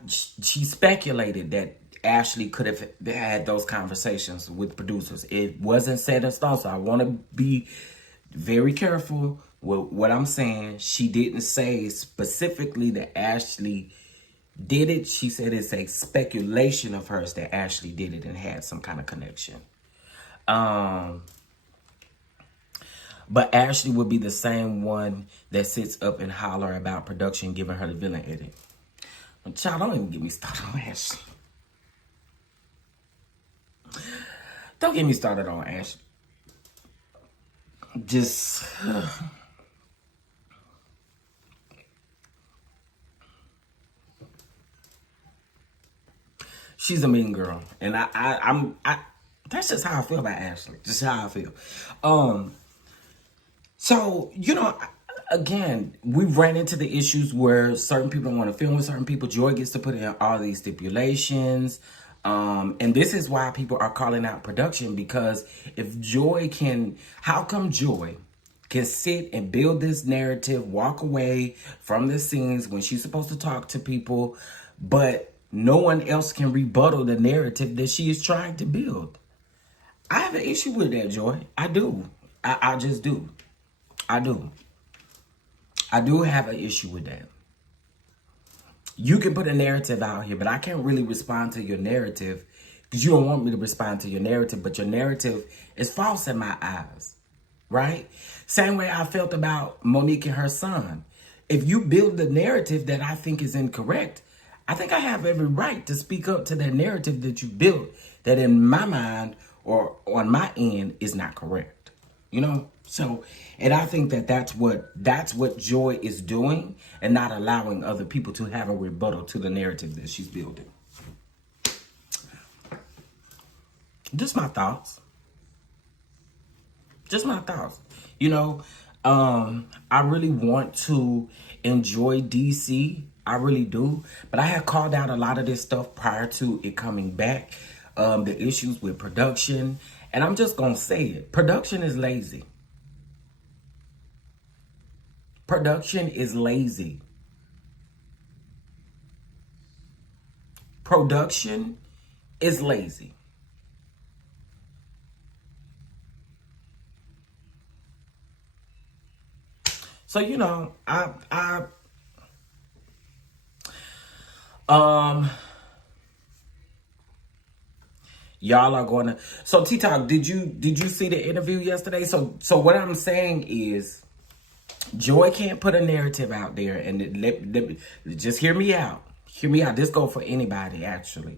she speculated that Ashley could have had those conversations with producers. It wasn't set in stone, so I want to be very careful with what I'm saying. She didn't say specifically that Ashley did it. She said it's a speculation of hers that Ashley did it and had some kind of connection. But Ashley would be the same one that sits up and holler about production giving her the villain edit. Child, don't even get me started on Ashley. Don't get me started on Ashley. Just... She's a mean girl. And I'm that's just how I feel about Ashley. Just how I feel. So, you know, again, we've ran into the issues where certain people don't want to film with certain people. Joy gets to put in all these stipulations. And this is why people are calling out production, because if Joy can, how come Joy can sit and build this narrative, walk away from the scenes when she's supposed to talk to people, but no one else can rebuttal the narrative that she is trying to build? I have an issue with that, Joy. I do. I just do. I do have an issue with that. You can put a narrative out here, but I can't really respond to your narrative because you don't want me to respond to your narrative, but your narrative is false in my eyes, right? Same way I felt about Monique and her son. If you build the narrative that I think is incorrect, I think I have every right to speak up to that narrative that you built that in my mind or on my end is not correct, you know? So, and I think that that's what Joy is doing, and not allowing other people to have a rebuttal to the narrative that she's building. Just my thoughts. Just my thoughts. You know, I really want to enjoy DC. I really do. But I had called out a lot of this stuff prior to it coming back. The issues with production. And I'm just going to say it. Production is lazy. Production is lazy. Production is lazy. So, you know, y'all are going to, so T-Talk, did you see the interview yesterday? So what I'm saying is, Joy can't put a narrative out there, and just hear me out. Hear me out. This go for anybody, actually.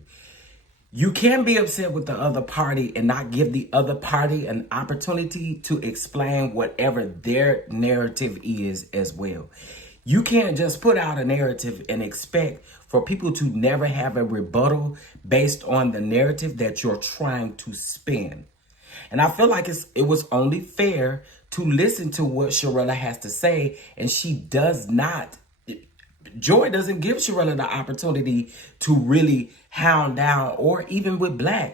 You can be upset with the other party and not give the other party an opportunity to explain whatever their narrative is as well. You can't just put out a narrative and expect for people to never have a rebuttal based on the narrative that you're trying to spin. And I feel like it was only fair to listen to what Sherrell has to say, and she does not. Joy doesn't give Sherrell the opportunity to really hound down, or even with Blaque.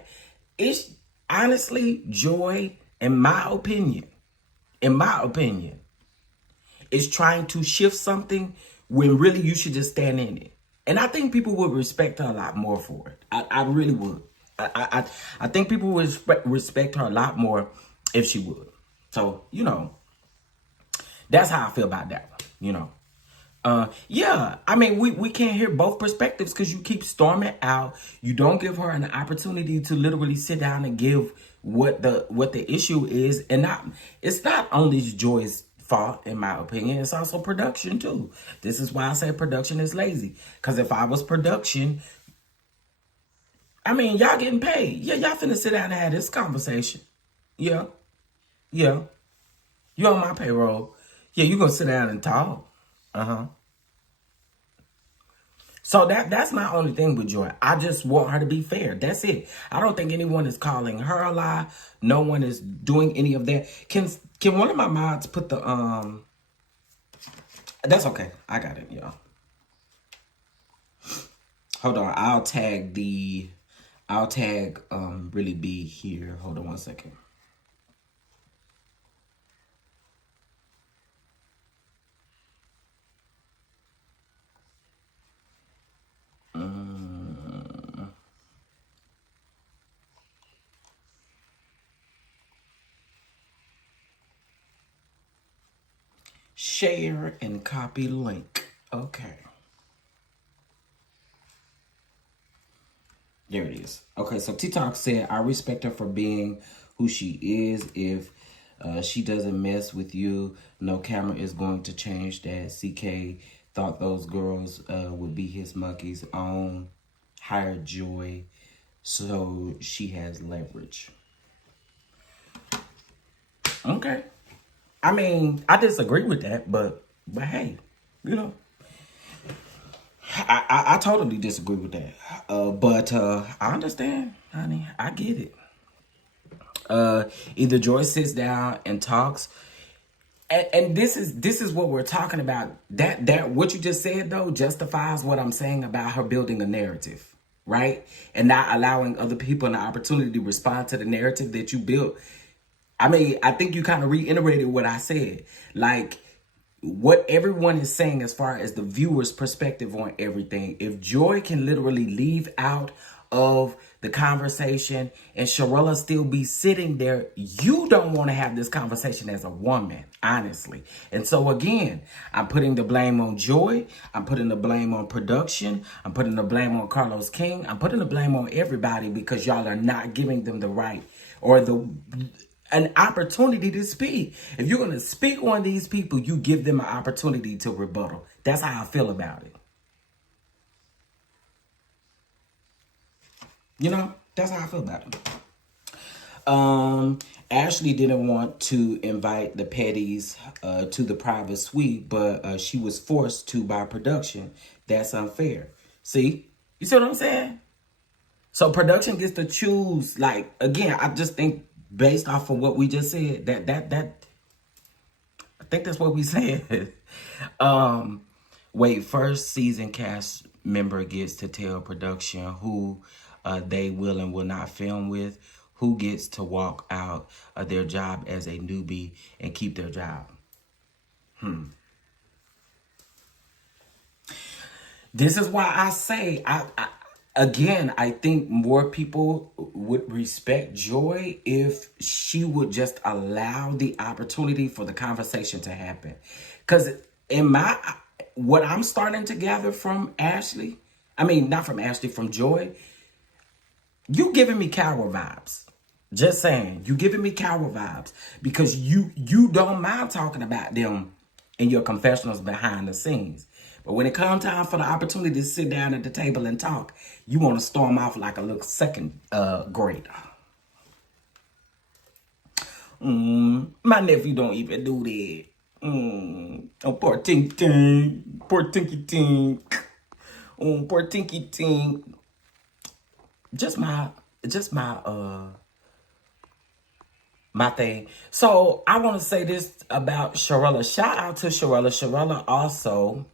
It's honestly, Joy, in my opinion, in my opinion, is trying to shift something when really you should just stand in it. And I think people would respect her a lot more for it. I really would. I think people would respect her a lot more if she would. So, you know, that's how I feel about that one, you know. Yeah, I mean, we can't hear both perspectives because you keep storming out. You don't give her an opportunity to literally sit down and give what the issue is. And it's not only Joy's fault, in my opinion. It's also production, too. This is why I say production is lazy. Because if I was production, I mean, y'all getting paid. Yeah, y'all finna sit down and have this conversation. Yeah. Yeah. You on my payroll. Yeah, you gonna sit down and talk. So that's my only thing with Joy. I just want her to be fair. That's it. I don't think anyone is calling her a lie. No one is doing any of that. Can one of my mods put the That's okay. I got it, y'all. Hold on. I'll tag really be here. Hold on one second. Share and copy link. Okay. There it is. Okay, so TikTok said, I respect her for being who she is. If she doesn't mess with you, no camera is going to change that. CK thought those girls would be his monkeys on. Hired Joy, so she has leverage. Okay. I mean, I disagree with that, but hey, you know, I totally disagree with that. But I understand, honey. I get it. Either Joy sits down and talks, and this is what we're talking about. That what you just said though justifies what I'm saying about her building a narrative, right? And not allowing other people an opportunity to respond to the narrative that you built. I mean, I think you kind of reiterated what I said. Like, what everyone is saying as far as the viewer's perspective on everything. If Joy can literally leave out of the conversation and Sherrell still be sitting there, you don't want to have this conversation as a woman, honestly. And so again, I'm putting the blame on Joy. I'm putting the blame on production. I'm putting the blame on Carlos King. I'm putting the blame on everybody because y'all are not giving them the right or an opportunity to speak. If you're going to speak on these people, you give them an opportunity to rebuttal. That's how I feel about it. You know, that's how I feel about it. Ashley didn't want to invite the Petties to the private suite, but she was forced to by production. That's unfair. See? You see what I'm saying? So production gets to choose. Like, again, I just think based off of what we just said, that I think that's what we said. Wait, first season cast member gets to tell production who they will and will not film with, who gets to walk out of their job as a newbie and keep their job. This is why I say, again, I think more people would respect Joy if she would just allow the opportunity for the conversation to happen. Because what I'm starting to gather from Ashley, I mean, not from Ashley, from Joy, you giving me coward vibes. Just saying, you giving me coward vibes because you don't mind talking about them in your confessionals behind the scenes. But when it comes time for the opportunity to sit down at the table and talk, you want to storm off like a little second grader. My nephew don't even do that. Oh, poor Tinky Ting. Poor Tinky Ting. Oh, poor Tinky Ting. Just my thing. So I want to say this about Sherrell. Shout out to Sherrell. Sherrell also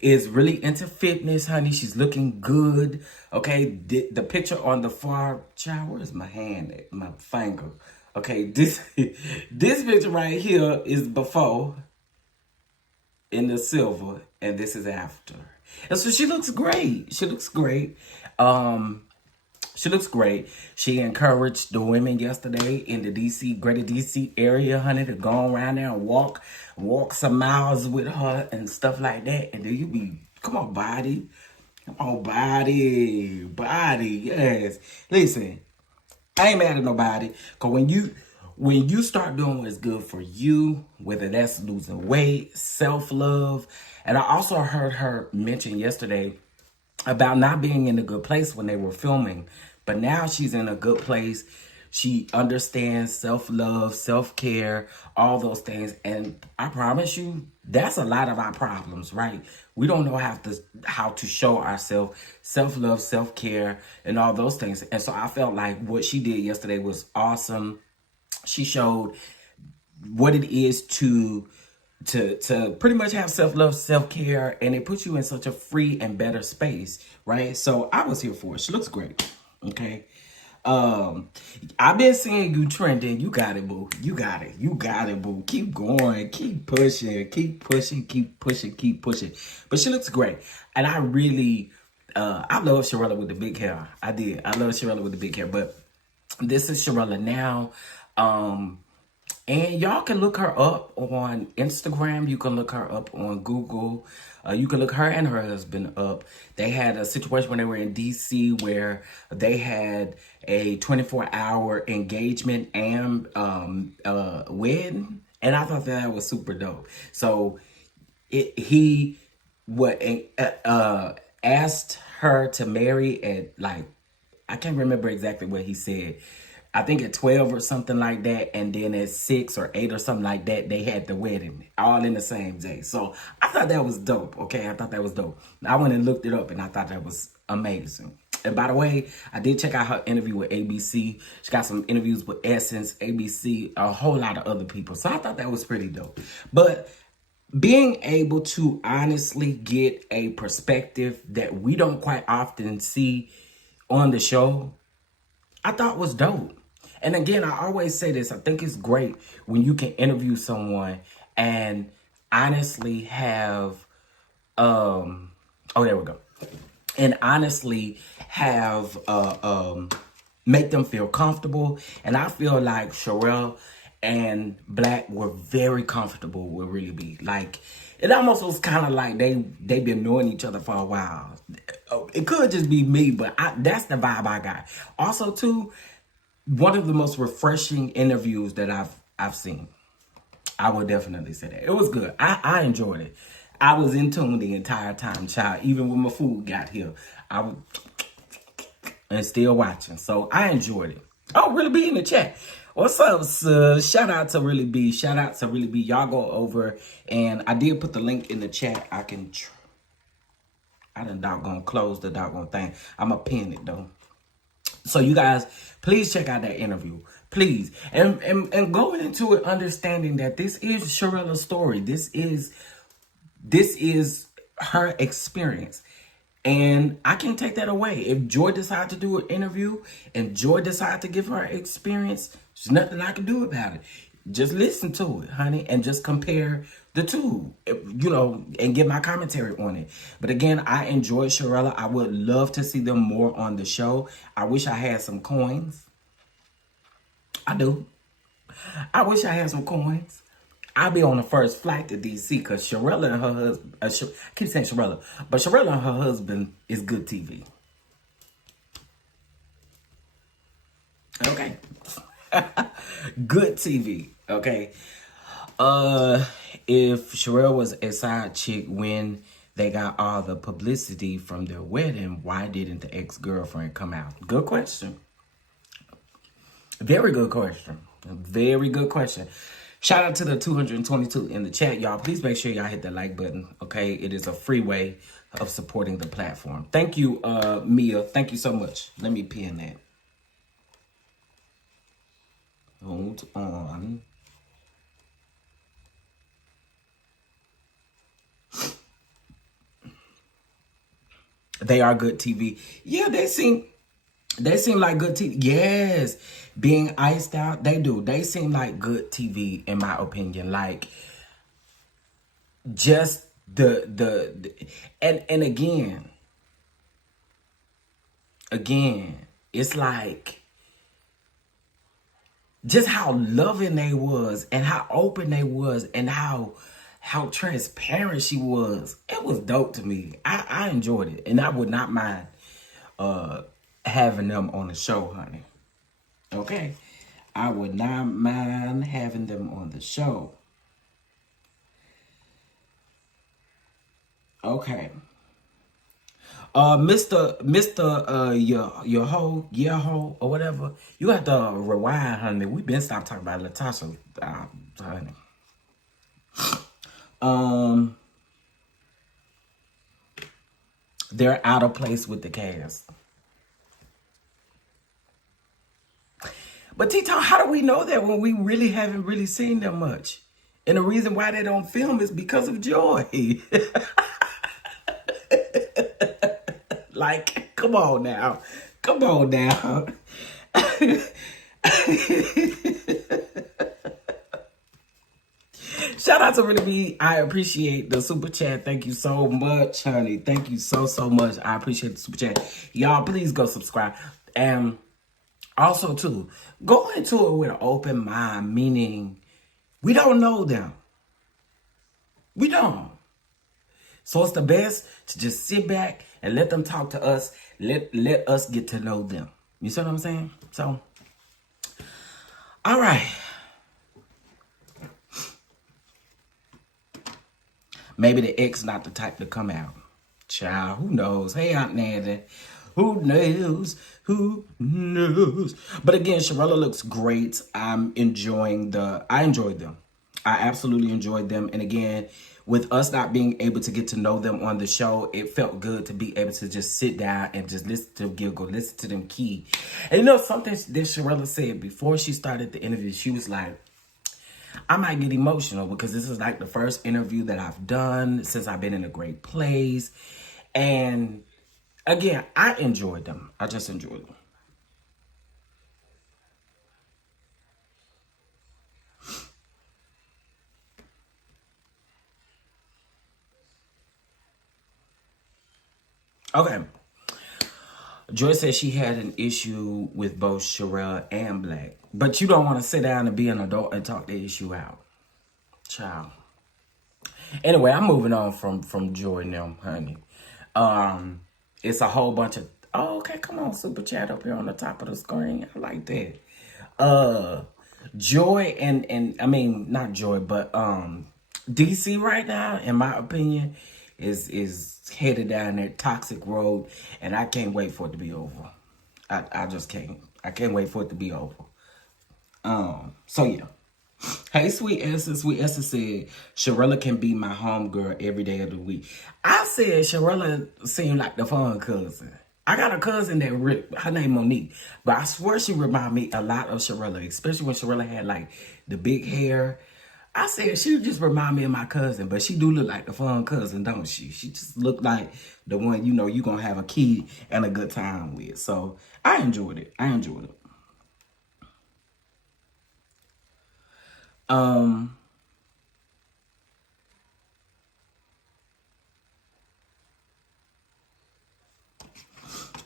is really into fitness, honey. She's looking good. Okay, the picture on the far child, where's my hand, my finger? Okay, this this picture right here is before in the silver, and this is after. And so she looks great. She looks great. Um, she looks great. She encouraged the women yesterday in the DC, greater DC area, honey, to go around there and walk some miles with her and stuff like that. And then you be, come on, body. Come on, body, yes. Listen, I ain't mad at nobody. Cause when you start doing what's good for you, whether that's losing weight, self-love, and I also heard her mention yesterday about not being in a good place when they were filming, but now she's in a good place. She understands self-love, self-care, all those things. And I promise you, that's a lot of our problems, right? We don't know how to show ourselves self-love, self-care, and all those things. And so I felt like what she did yesterday was awesome. She showed what it is to pretty much have self-love, self-care, and it puts you in such a free and better space, right? So I was here for it. She looks great. Okay. I've been seeing you trending. You got it, boo. You got it. You got it, boo. Keep going. Keep pushing. Keep pushing. Keep pushing. Keep pushing. But she looks great. And I really, I love Sherrell with the big hair. I did. I love Sherrell with the big hair. But this is Sherrell now. And y'all can look her up on Instagram. You can look her up on Google. You can look her and her husband up. They had a situation when they were in DC where they had a 24-hour engagement and wedding. And I thought that was super dope. So he asked her to marry at, like, I can't remember exactly what he said. I think at 12 or something like that. And then at 6 or 8 or something like that, they had the wedding all in the same day. So I thought that was dope. Okay, I thought that was dope. I went and looked it up and I thought that was amazing. And by the way, I did check out her interview with ABC. She got some interviews with Essence, ABC, a whole lot of other people. So I thought that was pretty dope. But being able to honestly get a perspective that we don't quite often see on the show, I thought was dope. And again, I always say this, I think it's great when you can interview someone and honestly have, oh, there we go. And honestly have, make them feel comfortable. And I feel like Sherrell and Blaque were very comfortable with Really Be. Like, it almost was kind of like they've been knowing each other for a while. It could just be me, but that's the vibe I got. Also, too, one of the most refreshing interviews that I've seen. I would definitely say that. It was good. I enjoyed it. I was in tune the entire time, child. Even when my food got here, I was and still watching. So I enjoyed it. Oh, Really Be in the chat. What's up, sis? Shout out to Really Be. Shout out to Really Be. Y'all go over and I did put the link in the chat. I done doggone close the doggone thing. I'm going to pin it though. So you guys, please check out that interview. Please. And go into it understanding that this is Sherrella's story. This is her experience. And I can't take that away. If Joy decides to do an interview and Joy decides to give her experience, there's nothing I can do about it. Just listen to it, honey, and just compare the two, you know, and get my commentary on it. But again, I enjoy Sherrell. I would love to see them more on the show. I wish I had some coins. I do. I wish I had some coins. I'll be on the first flight to DC because Sherrell and her husband, I keep saying Sherrell, but Sherrell and her husband is good TV. Okay. Good TV. Okay. If Sherrell was a side chick when they got all the publicity from their wedding, why didn't the ex-girlfriend come out? Good question. Very good question. Very good question. Shout out to the 222 in the chat, y'all. Please make sure y'all hit the like button, okay? It is a free way of supporting the platform. Thank you, Mia. Thank you so much. Let me pin that. Hold on. They are good TV. Yeah, they seem They seem like good TV. Yes, being iced out, they do. They seem like good TV, in my opinion. Like, just the and again, it's like just how loving they was and how open they was and how transparent she was. It was dope to me. I enjoyed it, and I would not mind having them on the show, honey. Okay, I would not mind having them on the show. Okay. Your hoe, yeah hoe, or whatever. You have to rewind, honey. We been stopped talking about LATOCHA, honey. They're out of place with the cast. But T-Tom, how do we know that when we really haven't really seen them much? And the reason why they don't film is because of Joy. Like, come on now. Come on now. Shout out to Really Me. I appreciate the super chat. Thank you so much, honey. Thank you so much. I appreciate the super chat. Y'all, please go subscribe. And also, too, go into it with an open mind, meaning we don't know them. We don't. So it's the best to just sit back and let them talk to us. Let us get to know them. You see what I'm saying? So, all right. Maybe the ex not the type to come out. Child, who knows? Hey, Aunt Nancy. Who knows? Who knows? But again, Sherrell looks great. I enjoyed them. I absolutely enjoyed them. And again, with us not being able to get to know them on the show, it felt good to be able to just sit down and just listen to them giggle, listen to them key. And you know, something that Sherrell said before she started the interview, she was like, I might get emotional because this is like the first interview that I've done since I've been in a great place. And again, I enjoyed them. I just enjoyed them. Okay. Joy said she had an issue with both Sherrell and Blaque. But you don't want to sit down and be an adult and talk the issue out. Child. Anyway, I'm moving on from Joy now, honey. It's a whole bunch of... Oh, okay, come on, super chat up here on the top of the screen. I like that. Joy and I mean, not Joy, but DC right now, in my opinion, is headed down that toxic road, and I can't wait for it to be over. I just can't. I can't wait for it to be over. So yeah. Hey, Sweet Esther. Sweet Esther said, Sherrell can be my homegirl every day of the week. I said Sherrell seemed like the fun cousin. I got a cousin that, her name Monique, but I swear she reminded me a lot of Sherrell, especially when Sherrell had like the big hair. I said she just remind me of my cousin, but she do look like the fun cousin, don't she? She just looked like the one, you know, you gonna have a kid and a good time with. So I enjoyed it. I enjoyed it.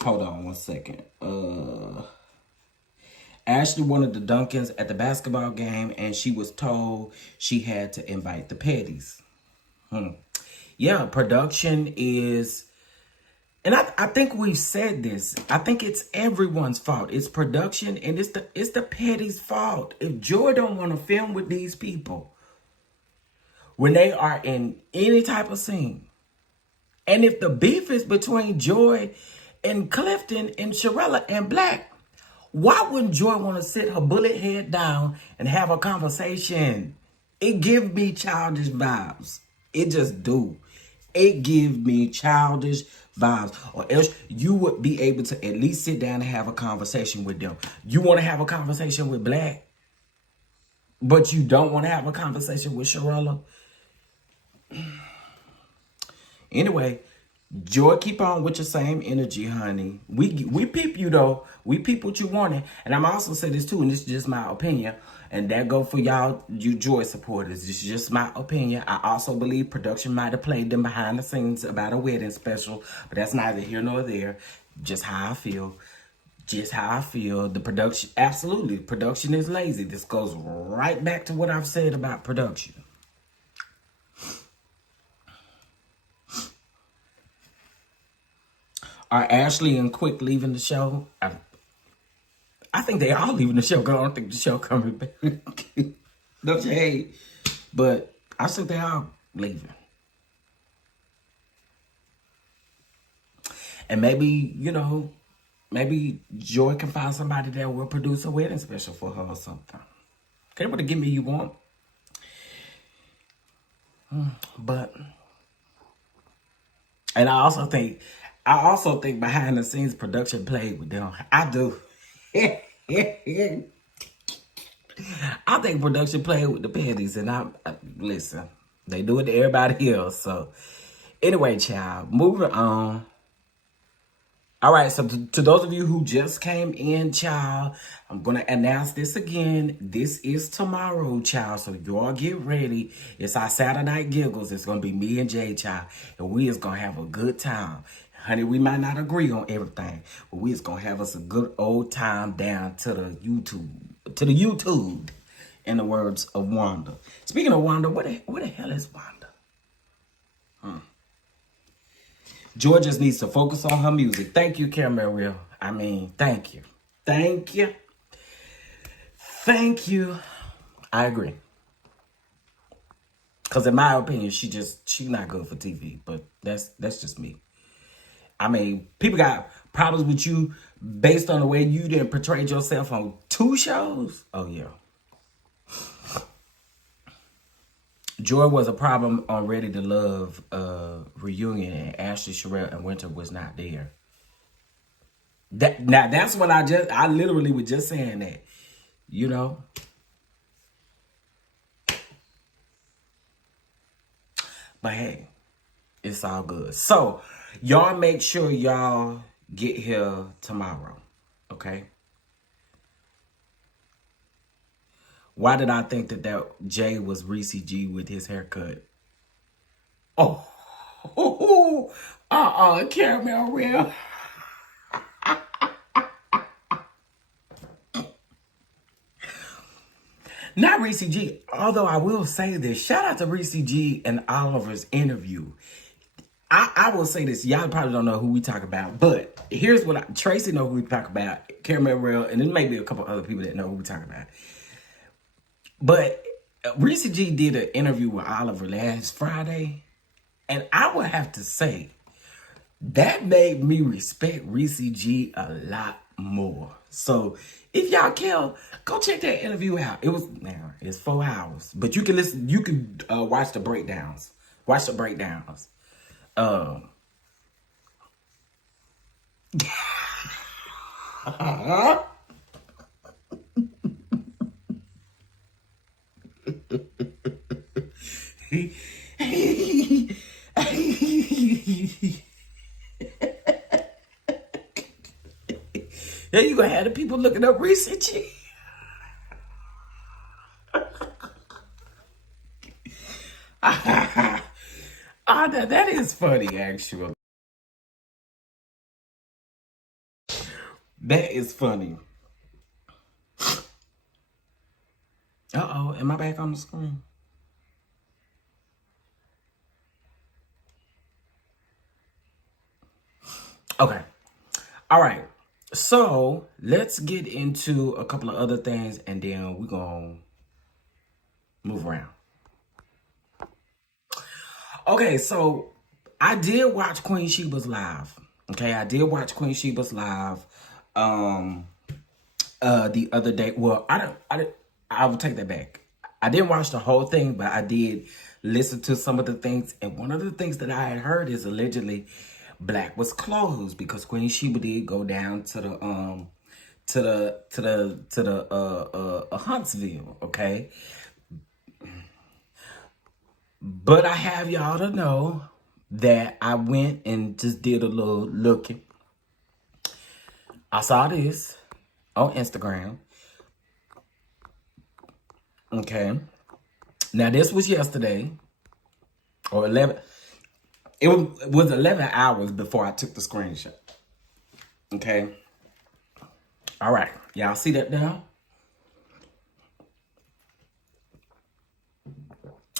Hold on one second. Ashley wanted the Duncans at the basketball game, and she was told she had to invite the Petties. Yeah, production is... And I think we've said this. I think it's everyone's fault. It's production, and it's the Petty's fault. If Joy don't want to film with these people when they are in any type of scene, and if the beef is between Joy and Clifton and Sherrell and Blaque, why wouldn't Joy want to sit her bullet head down and have a conversation? It gives me childish vibes. It just do. It gives me childish vibes. Or else you would be able to at least sit down and have a conversation with them. You want to have a conversation with Blaque, but you don't want to have a conversation with Sherrell. Anyway, Joy, keep on with your same energy, honey. We peep you though. We peep what you wanted. And I'm also say this too, and this is just my opinion. And that go for y'all, you Joy supporters. This is just my opinion. I also believe production might have played them behind the scenes about a wedding special, but that's neither here nor there. Just how I feel. Just how I feel. The production, absolutely, production is lazy. This goes right back to what I've said about production. Are Ashley and Quick leaving the show? I think they are leaving the show because I don't think the show coming back. No shade. But I think they are leaving. And maybe, you know, maybe Joy can find somebody that will produce a wedding special for her or something. Okay, what give me you want. But, and I also think behind the scenes production played with them. I do. I think production played with the panties, and I listen. They do it to everybody else. So anyway, child, moving on. All right, so to those of you who just came in, child, I'm going to announce this again. This is tomorrow, child, so y'all get ready. It's our Saturday Night Giggles. It's going to be me and Jay, child, and we is going to have a good time. Honey, we might not agree on everything, but we is going to have us a good old time down to the YouTube, in the words of Wanda. Speaking of Wanda, where the hell is Wanda? Joy just needs to focus on her music. Thank you, Sherrell. I mean, thank you. Thank you. Thank you. I agree. Because in my opinion, she's not good for TV. But that's just me. I mean, people got problems with you based on the way you didn't portray yourself on 2 shows. Oh, yeah. Joy was a problem on Ready to Love reunion, and Ashley, Sherrell, and Winter was not there. Now that's what I literally was just saying that, you know. But hey, it's all good. So y'all make sure y'all get here tomorrow, okay? Why did I think that Jay was Reese G with his haircut? Oh, caramel real. Not Reese G, although I will say this. Shout out to Reese G and Oliver's interview. I will say this. Y'all probably don't know who we talk about, but here's what Tracy know who we talk about. Caramel real, and then maybe a couple other people that know who we talk about. But Reese G did an interview with Oliver last Friday, and I would have to say that made me respect Reese G a lot more. So if y'all care, go check that interview out. It's 4 hours, but you can listen. You can watch the breakdowns. Watch the breakdowns. Then you gonna have the people looking up research. That is funny, actually. That is funny. Uh-oh, am I back on the screen? Okay. All right. So let's get into a couple of other things, and then we're going to move around. Okay, so I did watch Queen Sheba's live. Okay, I did watch Queen Sheba's live the other day. Well, I will take that back. I didn't watch the whole thing, but I did listen to some of the things. And one of the things that I had heard is allegedly Blaque was closed because Queen Sheba did go down to the Huntsville, okay? But I have y'all to know that I went and just did a little looking. I saw this on Instagram. Okay. Now, this was yesterday, or 11. It was 11 hours before I took the screenshot. Okay. All right. Y'all see that now?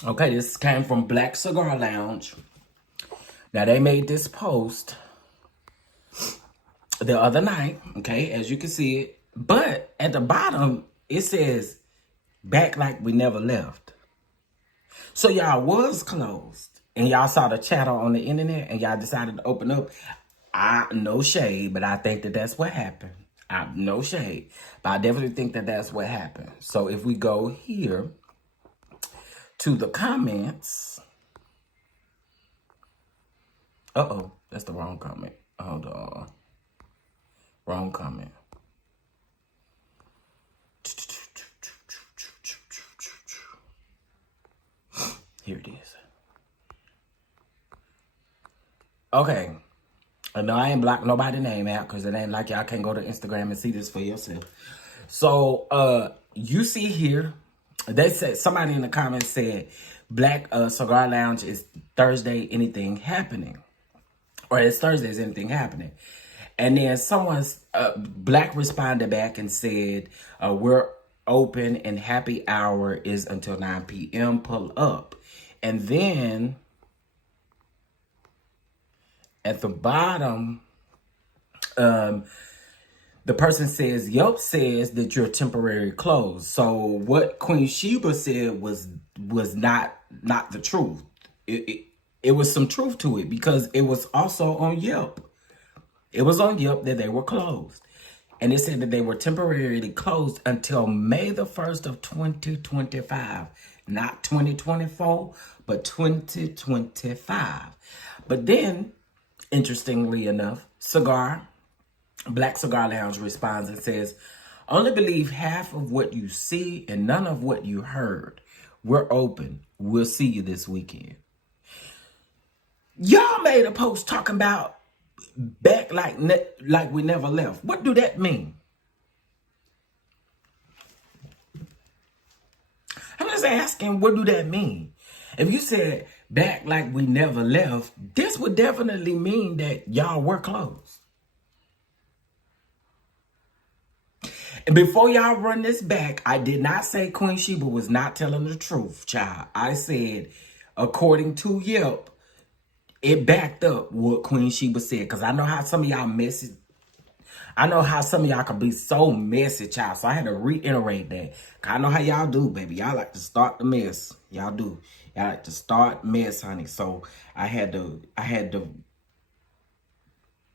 Okay, this came from Blaque Cigar Lounge. Now, they made this post the other night, okay, as you can see it. But at the bottom, it says, back like we never left. So y'all was closed. And y'all saw the chatter on the internet and y'all decided to open up. No shade, but I think that that's what happened. No shade, but I definitely think that that's what happened. So if we go here to the comments. Uh-oh, that's the wrong comment. Hold on. Wrong comment. Here it is. Okay. No, I ain't blocked nobody's name out because it ain't like y'all can't go to Instagram and see this for yourself. So, you see here, they said, somebody in the comments said, Blaque Cigar Lounge is Thursday, anything happening? Or it's Thursday, is anything happening? And then Blaque responded back and said, we're open and happy hour is until 9 p.m. Pull up. And then at the bottom, the person says, Yelp says that you're temporarily closed. So what Queen Sheba said was not the truth. It was some truth to it because it was also on Yelp. It was on Yelp that they were closed. And it said that they were temporarily closed until May the 1st of 2025. Not 2024, but 2025. But then, interestingly enough, Blaque Cigar Lounge responds and says, only believe half of what you see and none of what you heard. We're open. We'll see you this weekend. Y'all made a post talking about back like we never left. What do that mean? I'm just asking, what do that mean? If you said back like we never left, this would definitely mean that y'all were closed. And before y'all run this back, I did not say Queen Sheba was not telling the truth, child. I said, according to Yelp, it backed up what Queen Sheba said. Because I know how some of y'all messy. I know how some of y'all can be so messy, child. So I had to reiterate that. Because I know how y'all do, baby. Y'all like to start the mess. Y'all do. Y'all like to start mess, honey. So I had to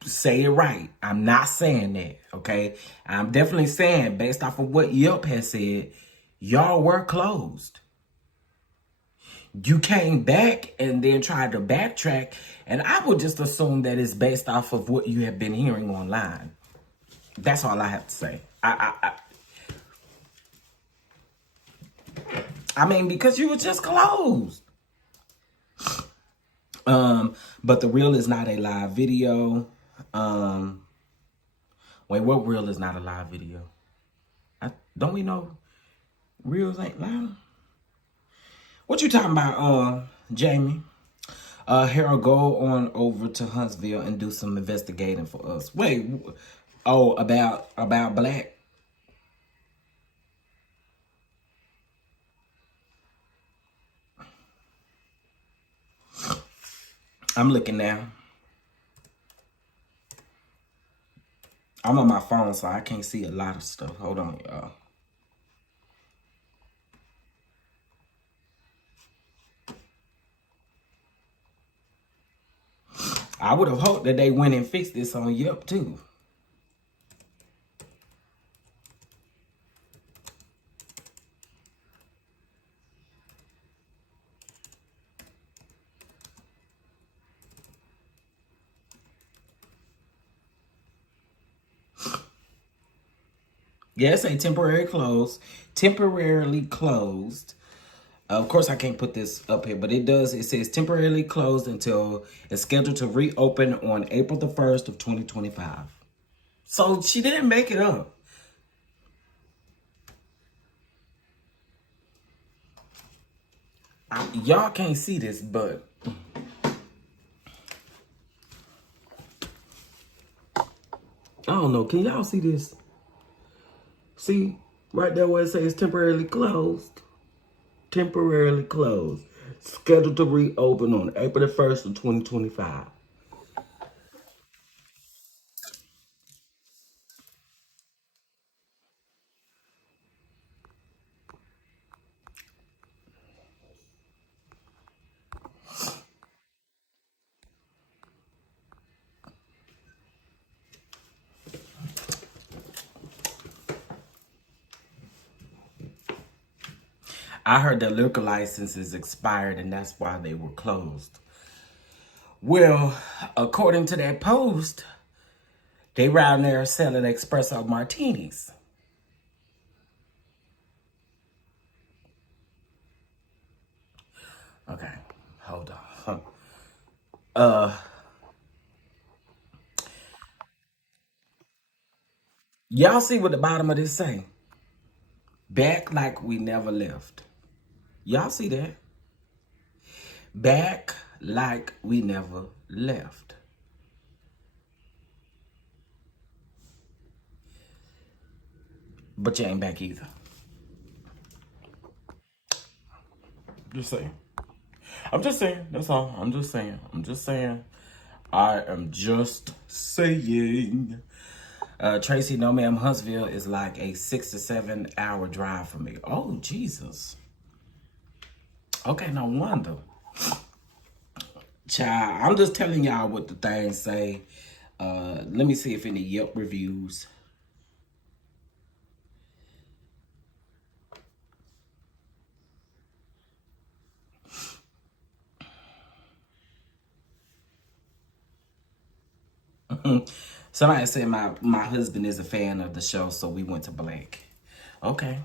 say it right. I'm not saying that, okay? I'm definitely saying, based off of what Yelp has said, y'all were closed. You came back and then tried to backtrack, and I would just assume that it's based off of what you have been hearing online. That's all I have to say. I mean, because you were just closed. But the reel is not a live video. Wait, what reel is not a live video? Don't we know reels ain't live? What you talking about, Jamie? Sherrell, go on over to Huntsville and do some investigating for us. Wait, oh, about Blaque? I'm looking now. I'm on my phone, so I can't see a lot of stuff. Hold on, y'all. I would have hoped that they went and fixed this on Yelp, too. Yes, a temporarily closed. Of course, I can't put this up here, but it does. It says temporarily closed until it's scheduled to reopen on April the 1st of 2025. So she didn't make it up. Y'all can't see this, but I don't know. Can y'all see this? See, right there where it says temporarily closed. Temporarily closed. Scheduled to reopen on April the 1st of 2025. I heard the liquor licenses expired and that's why they were closed. Well, according to that post, they around there selling espresso martinis. Okay, hold on. Y'all see what the bottom of this say? Back like we never left. Y'all see that? Back like we never left. But you ain't back either. Just saying. I'm just saying. That's all. I'm just saying. I'm just saying. I am just saying. Tracy, no ma'am, Huntsville is like a 6 to 7 hour drive for me. Oh, Jesus. Okay, no wonder. Child, I'm just telling y'all what the things say. Let me see if any Yelp reviews. Somebody said my husband is a fan of the show, so we went to Blaque. Okay.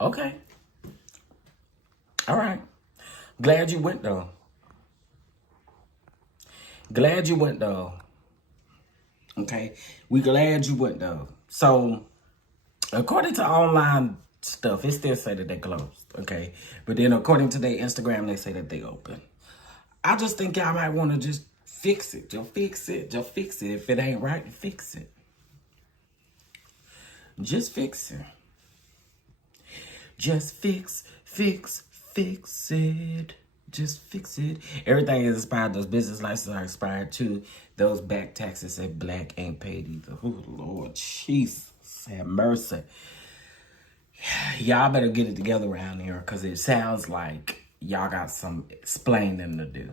Okay. All right. Glad you went, though. Glad you went, though. Okay. We glad you went, though. So, according to online stuff, it still say that they closed. Okay. But then according to their Instagram, they say that they open. I just think y'all might want to just fix it. Just fix it. Just fix it. If it ain't right, fix it. Just fix it. Just fix it. Just fix it. Everything is expired. Those business licenses are expired too. Those back taxes at Blaque ain't paid either. Oh, Lord, Jesus, have mercy. Y'all better get it together around here because it sounds like y'all got some explaining to do.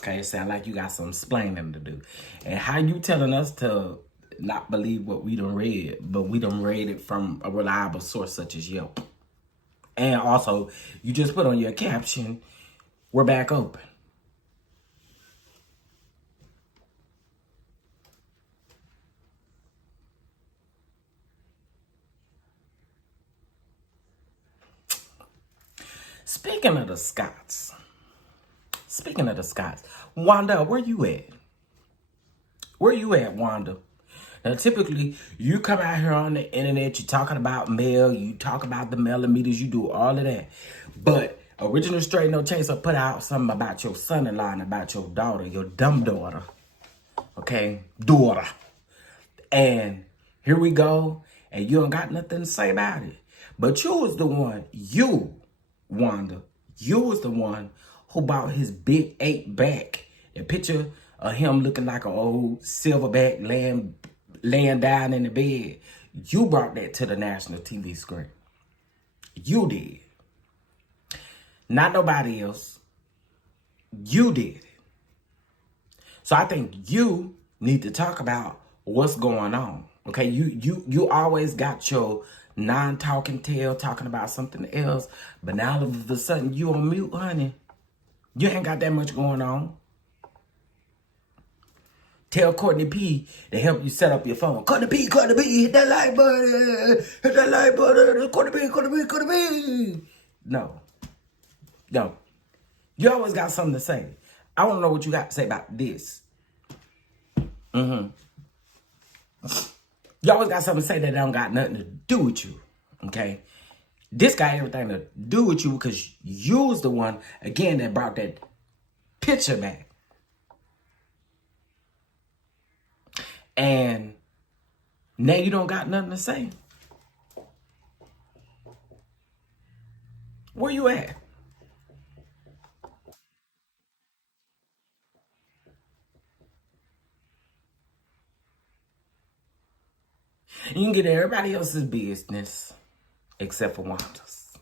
Okay, it sounds like you got some explaining to do. And how you telling us to not believe what we done read, but we done read it from a reliable source such as Yelp. And also, you just put on your caption, we're back open. Speaking of the Scots, Wanda, where you at? Where you at, Wanda? Now, typically, you come out here on the internet, you're talking about mail, you talk about the millimeters, you do all of that. But Original Straight No Chaser put out something about your son-in-law and about your daughter, your dumb daughter. Okay? Daughter. And here we go, and you don't got nothing to say about it. But you was the one, Wanda, you was the one who bought his big 8 back. A picture of him looking like an old silverback laying down in the bed. You brought that to the national TV screen. You did. Not nobody else. You did it. So I think you need to talk about what's going on. Okay, you always got your non-talking tail talking about something else, but now all of a sudden you on mute, honey. You ain't got that much going on. Tell Courtney P to help you set up your phone. Courtney P, hit that like button. Hit that like button. Courtney P. No. You always got something to say. I want to know what you got to say about this. You always got something to say that don't got nothing to do with you. Okay? This got everything to do with you because you was the one, again, that brought that picture back. And now you don't got nothing to say. Where you at? You can get everybody else's business except for Wanda's.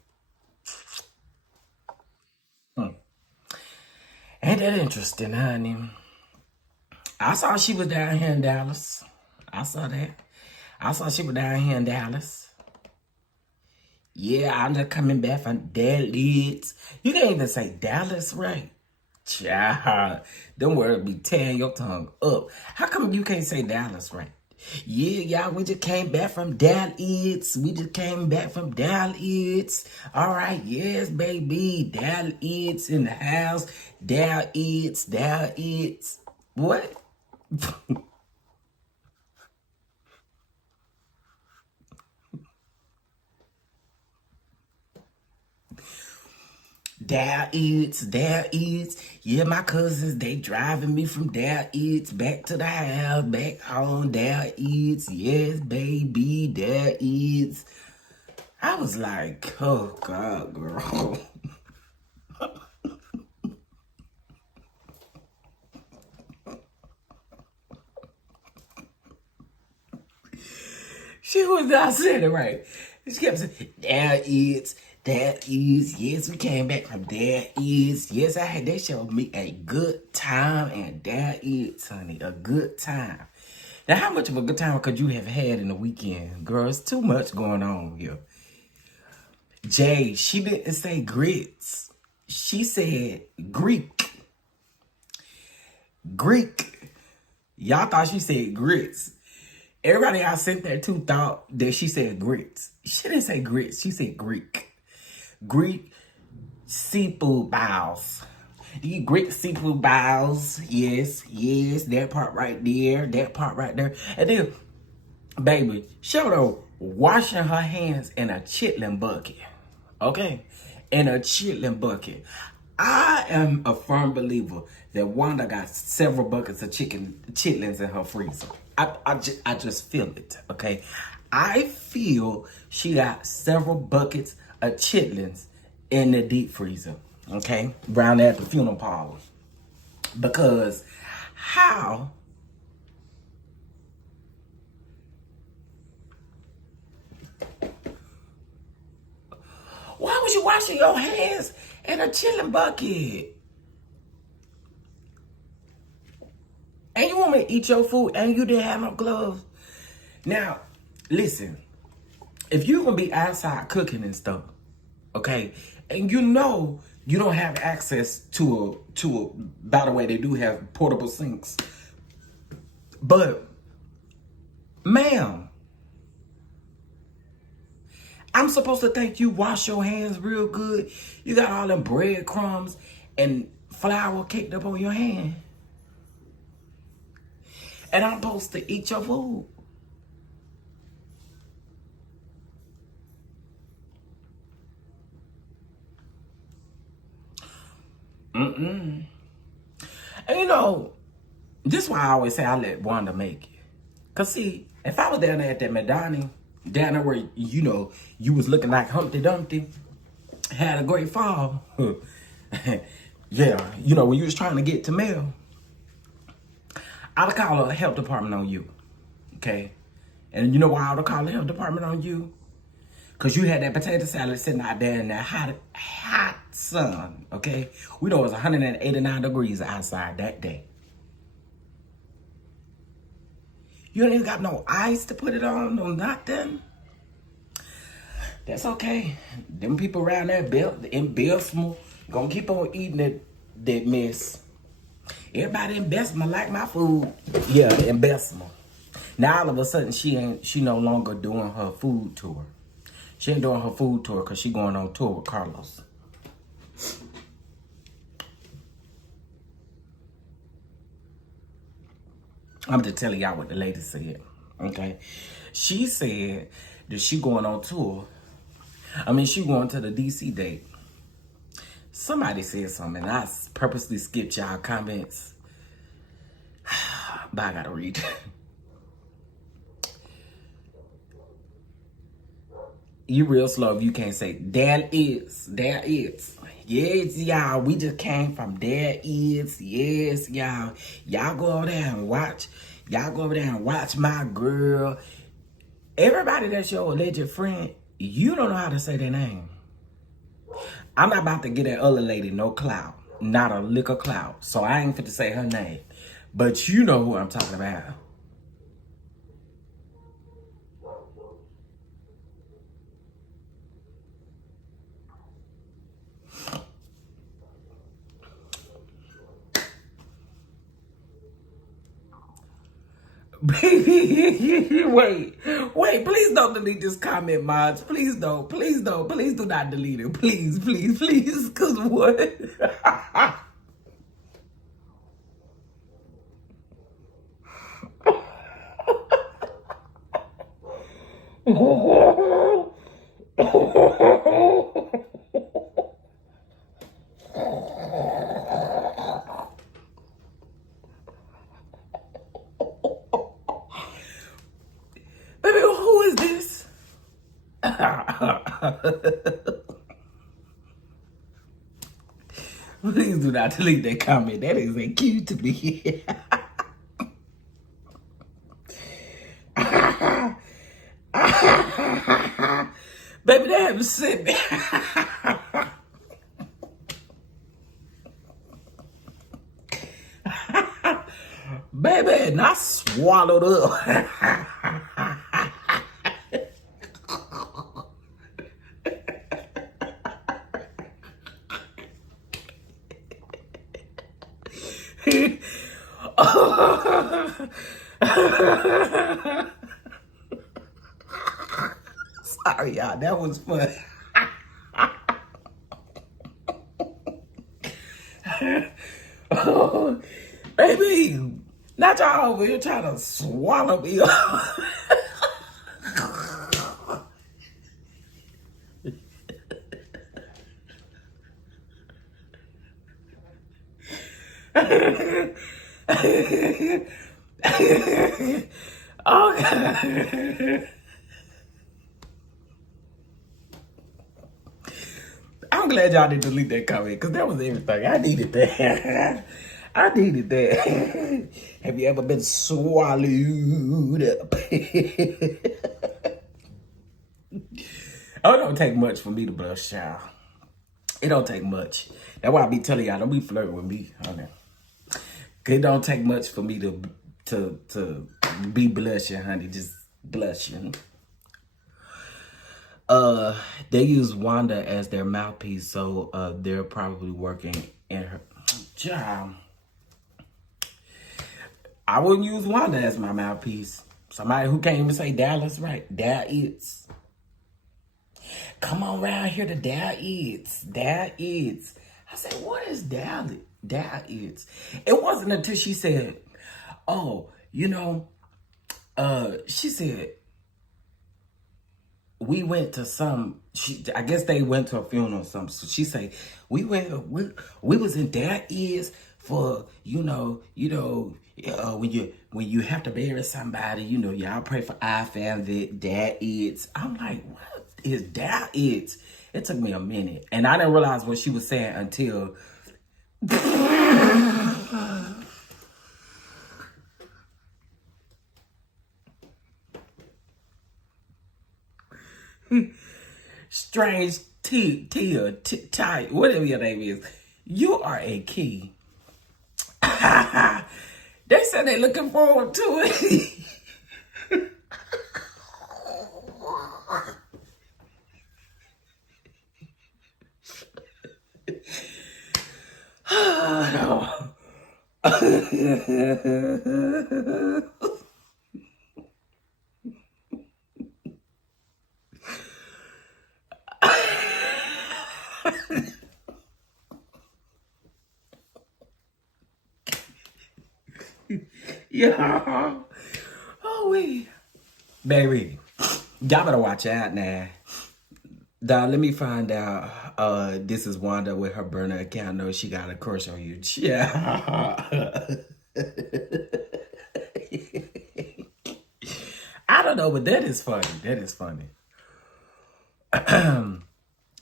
Ain't that interesting, honey? I saw she was down here in Dallas. I saw that. I saw she was down here in Dallas. Yeah, I'm just coming back from Dallas. You can't even say Dallas right. Child, them words be tearing your tongue up. How come you can't say Dallas right? Yeah, y'all, we just came back from Dallas. We just came back from Dallas. All right, yes, baby. Dallas in the house. Dallas. What? Dallas. Yeah, my cousins, they driving me from Dallas back to the house, back home. Dallas. Yes, baby. Dallas. I was like, oh, God, girl. She was not saying it right. She kept saying, that is, yes, we came back from that is, yes, they showed me a good time, and that is, honey, a good time. Now, how much of a good time could you have had in the weekend? Girl, it's too much going on here. Jay, she didn't say grits. She said Greek. Y'all thought she said grits. Everybody I sent that to thought that she said grits. She didn't say grits. She said Greek. Greek seafood balls. You Greek seafood balls. Yes. That part right there. And then, baby, Sherrell washing her hands in a chitlin bucket. Okay? In a chitlin bucket. I am a firm believer that Wanda got several buckets of chitlins in her freezer. I just feel it, okay? I feel she got several buckets of chitlins in the deep freezer, okay? Around there at the funeral parlor. Because how? Why was you washing your hands in a chitlin bucket? And you want me to eat your food and you didn't have no gloves? Now, listen. If you're going to be outside cooking and stuff, okay, and you know you don't have access to by the way, they do have portable sinks. But, ma'am, I'm supposed to think you wash your hands real good. You got all them breadcrumbs and flour caked up on your hand. And I'm supposed to eat your food. And you know, this is why I always say I let Wanda make it. Because see, if I was down there at that McDonald's, down there where, you know, you was looking like Humpty Dumpty, had a great fall. Yeah, you know, when you was trying to get to Mel, I'd call the health department on you, okay? And you know why I would call the health department on you? Because you had that potato salad sitting out there in that hot sun, okay? We know it was 189 degrees outside that day. You ain't even got no ice to put it on, no nothing. That's okay. Them people around there in Belfast gonna keep on eating that mess. Everybody in Bessemer like my food. Yeah, in Bessemer. Now all of a sudden she no longer doing her food tour. She ain't doing her food tour because she going on tour with Carlos. I'm just telling y'all what the lady said. Okay. She said that she going on tour. I mean, she going to the DC date. Somebody said something, and I purposely skipped y'all comments. But I gotta read. You real slow if you can't say, there is. Yes, y'all, we just came from there is. Yes, y'all. Y'all go over there and watch. Y'all go over there and watch my girl. Everybody that's your alleged friend, you don't know how to say their name. I'm not about to get that other lady no clout. Not a lick of clout. So I ain't fit to say her name. But you know who I'm talking about. wait, please don't delete this comment, mods. Please don't, please do not delete it. Please, cause what? Baby, who is this? Please do not delete that comment. That is a cute to me. Baby, they haven't sent me. Baby, and I swallowed up. Sorry, y'all. That was fun. Oh, baby, not y'all over here trying to swallow me up. Oh, God. I'm glad y'all didn't delete that comment because that was everything. I needed that. I needed that. Have you ever been swallowed up? Oh, it don't take much for me to blush, y'all. It don't take much. That's why I be telling y'all, don't be flirting with me, honey. It don't take much for me to be blushing, honey. Just blushing. They use Wanda as their mouthpiece, so they're probably working in her job. I wouldn't use Wanda as my mouthpiece. Somebody who can't even say Dallas right. There is. Come on around here to there is. There is. I said, what is Dallas? There is. It wasn't until she said, oh, you know, she said, we went to I guess they went to a funeral or something. So she say, we was in there is for, when you have to bury somebody, y'all pray for our family, that is. I'm like, what is that is? It took me a minute. And I didn't realize what she was saying until Strange Tia, whatever your name is. You are a key. They said they're looking forward to it. Yeah. Oh, wait. Baby, y'all better watch out now. Dog, let me find out. This is Wanda with her burner account. I know she got a crush on you. Yeah. I don't know, but that is funny. That is funny.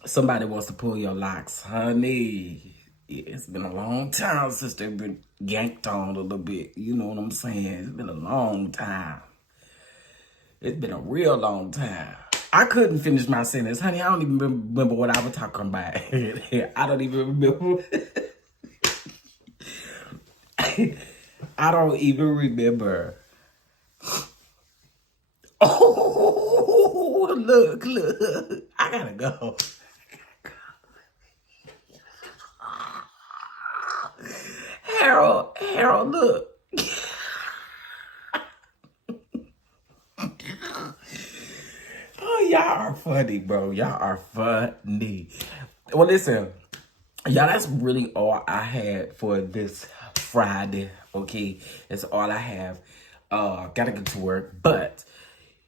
Somebody wants to pull your locks, honey. It's been a long time since they've been yanked on a little bit. You know what I'm saying? It's been a long time. It's been a real long time. I couldn't finish my sentence. Honey, I don't even remember what I was talking about. I don't even remember. I don't even remember. Oh, look. I gotta go. Harold, look. Oh, y'all are funny, bro. Y'all are funny. Well, listen, y'all, that's really all I had for this Friday, okay? That's all I have. Gotta get to work, but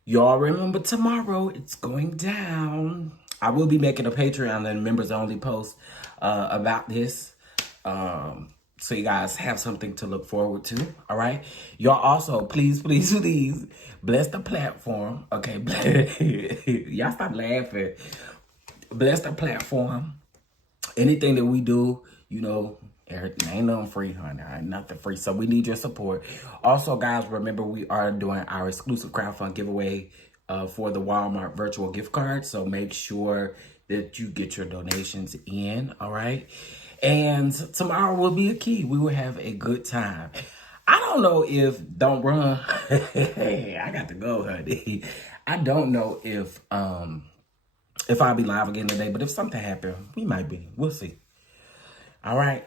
y'all remember tomorrow, it's going down. I will be making a Patreon and members only post about this. So you guys have something to look forward to, all right? Y'all also, please bless the platform, okay? Y'all stop laughing. Bless the platform. Anything that we do, you know, everything ain't nothing free, honey. Ain't nothing free. So we need your support. Also, guys, remember we are doing our exclusive crowdfund giveaway for the Walmart virtual gift card. So make sure that you get your donations in, all right? And tomorrow will be a key. We will have a good time. I don't know if Don't Run. I got to go, honey. I don't know if I'll be live again today, but if something happened, we might be. We'll see. All right.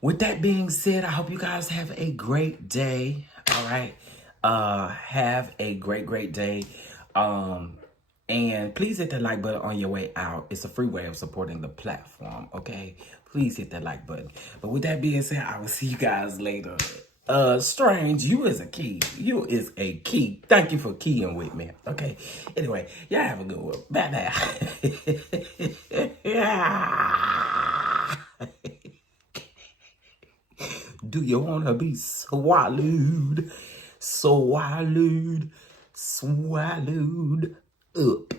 With that being said, I hope you guys have a great day. All right. Have a great day. And please hit that like button on your way out. It's a free way of supporting the platform, okay? Please hit that like button. But with that being said, I will see you guys later. Strange, you is a key. You is a key. Thank you for keying with me, okay? Anyway, y'all have a good one. Bye-bye. Do you want to be swallowed? Swallowed up.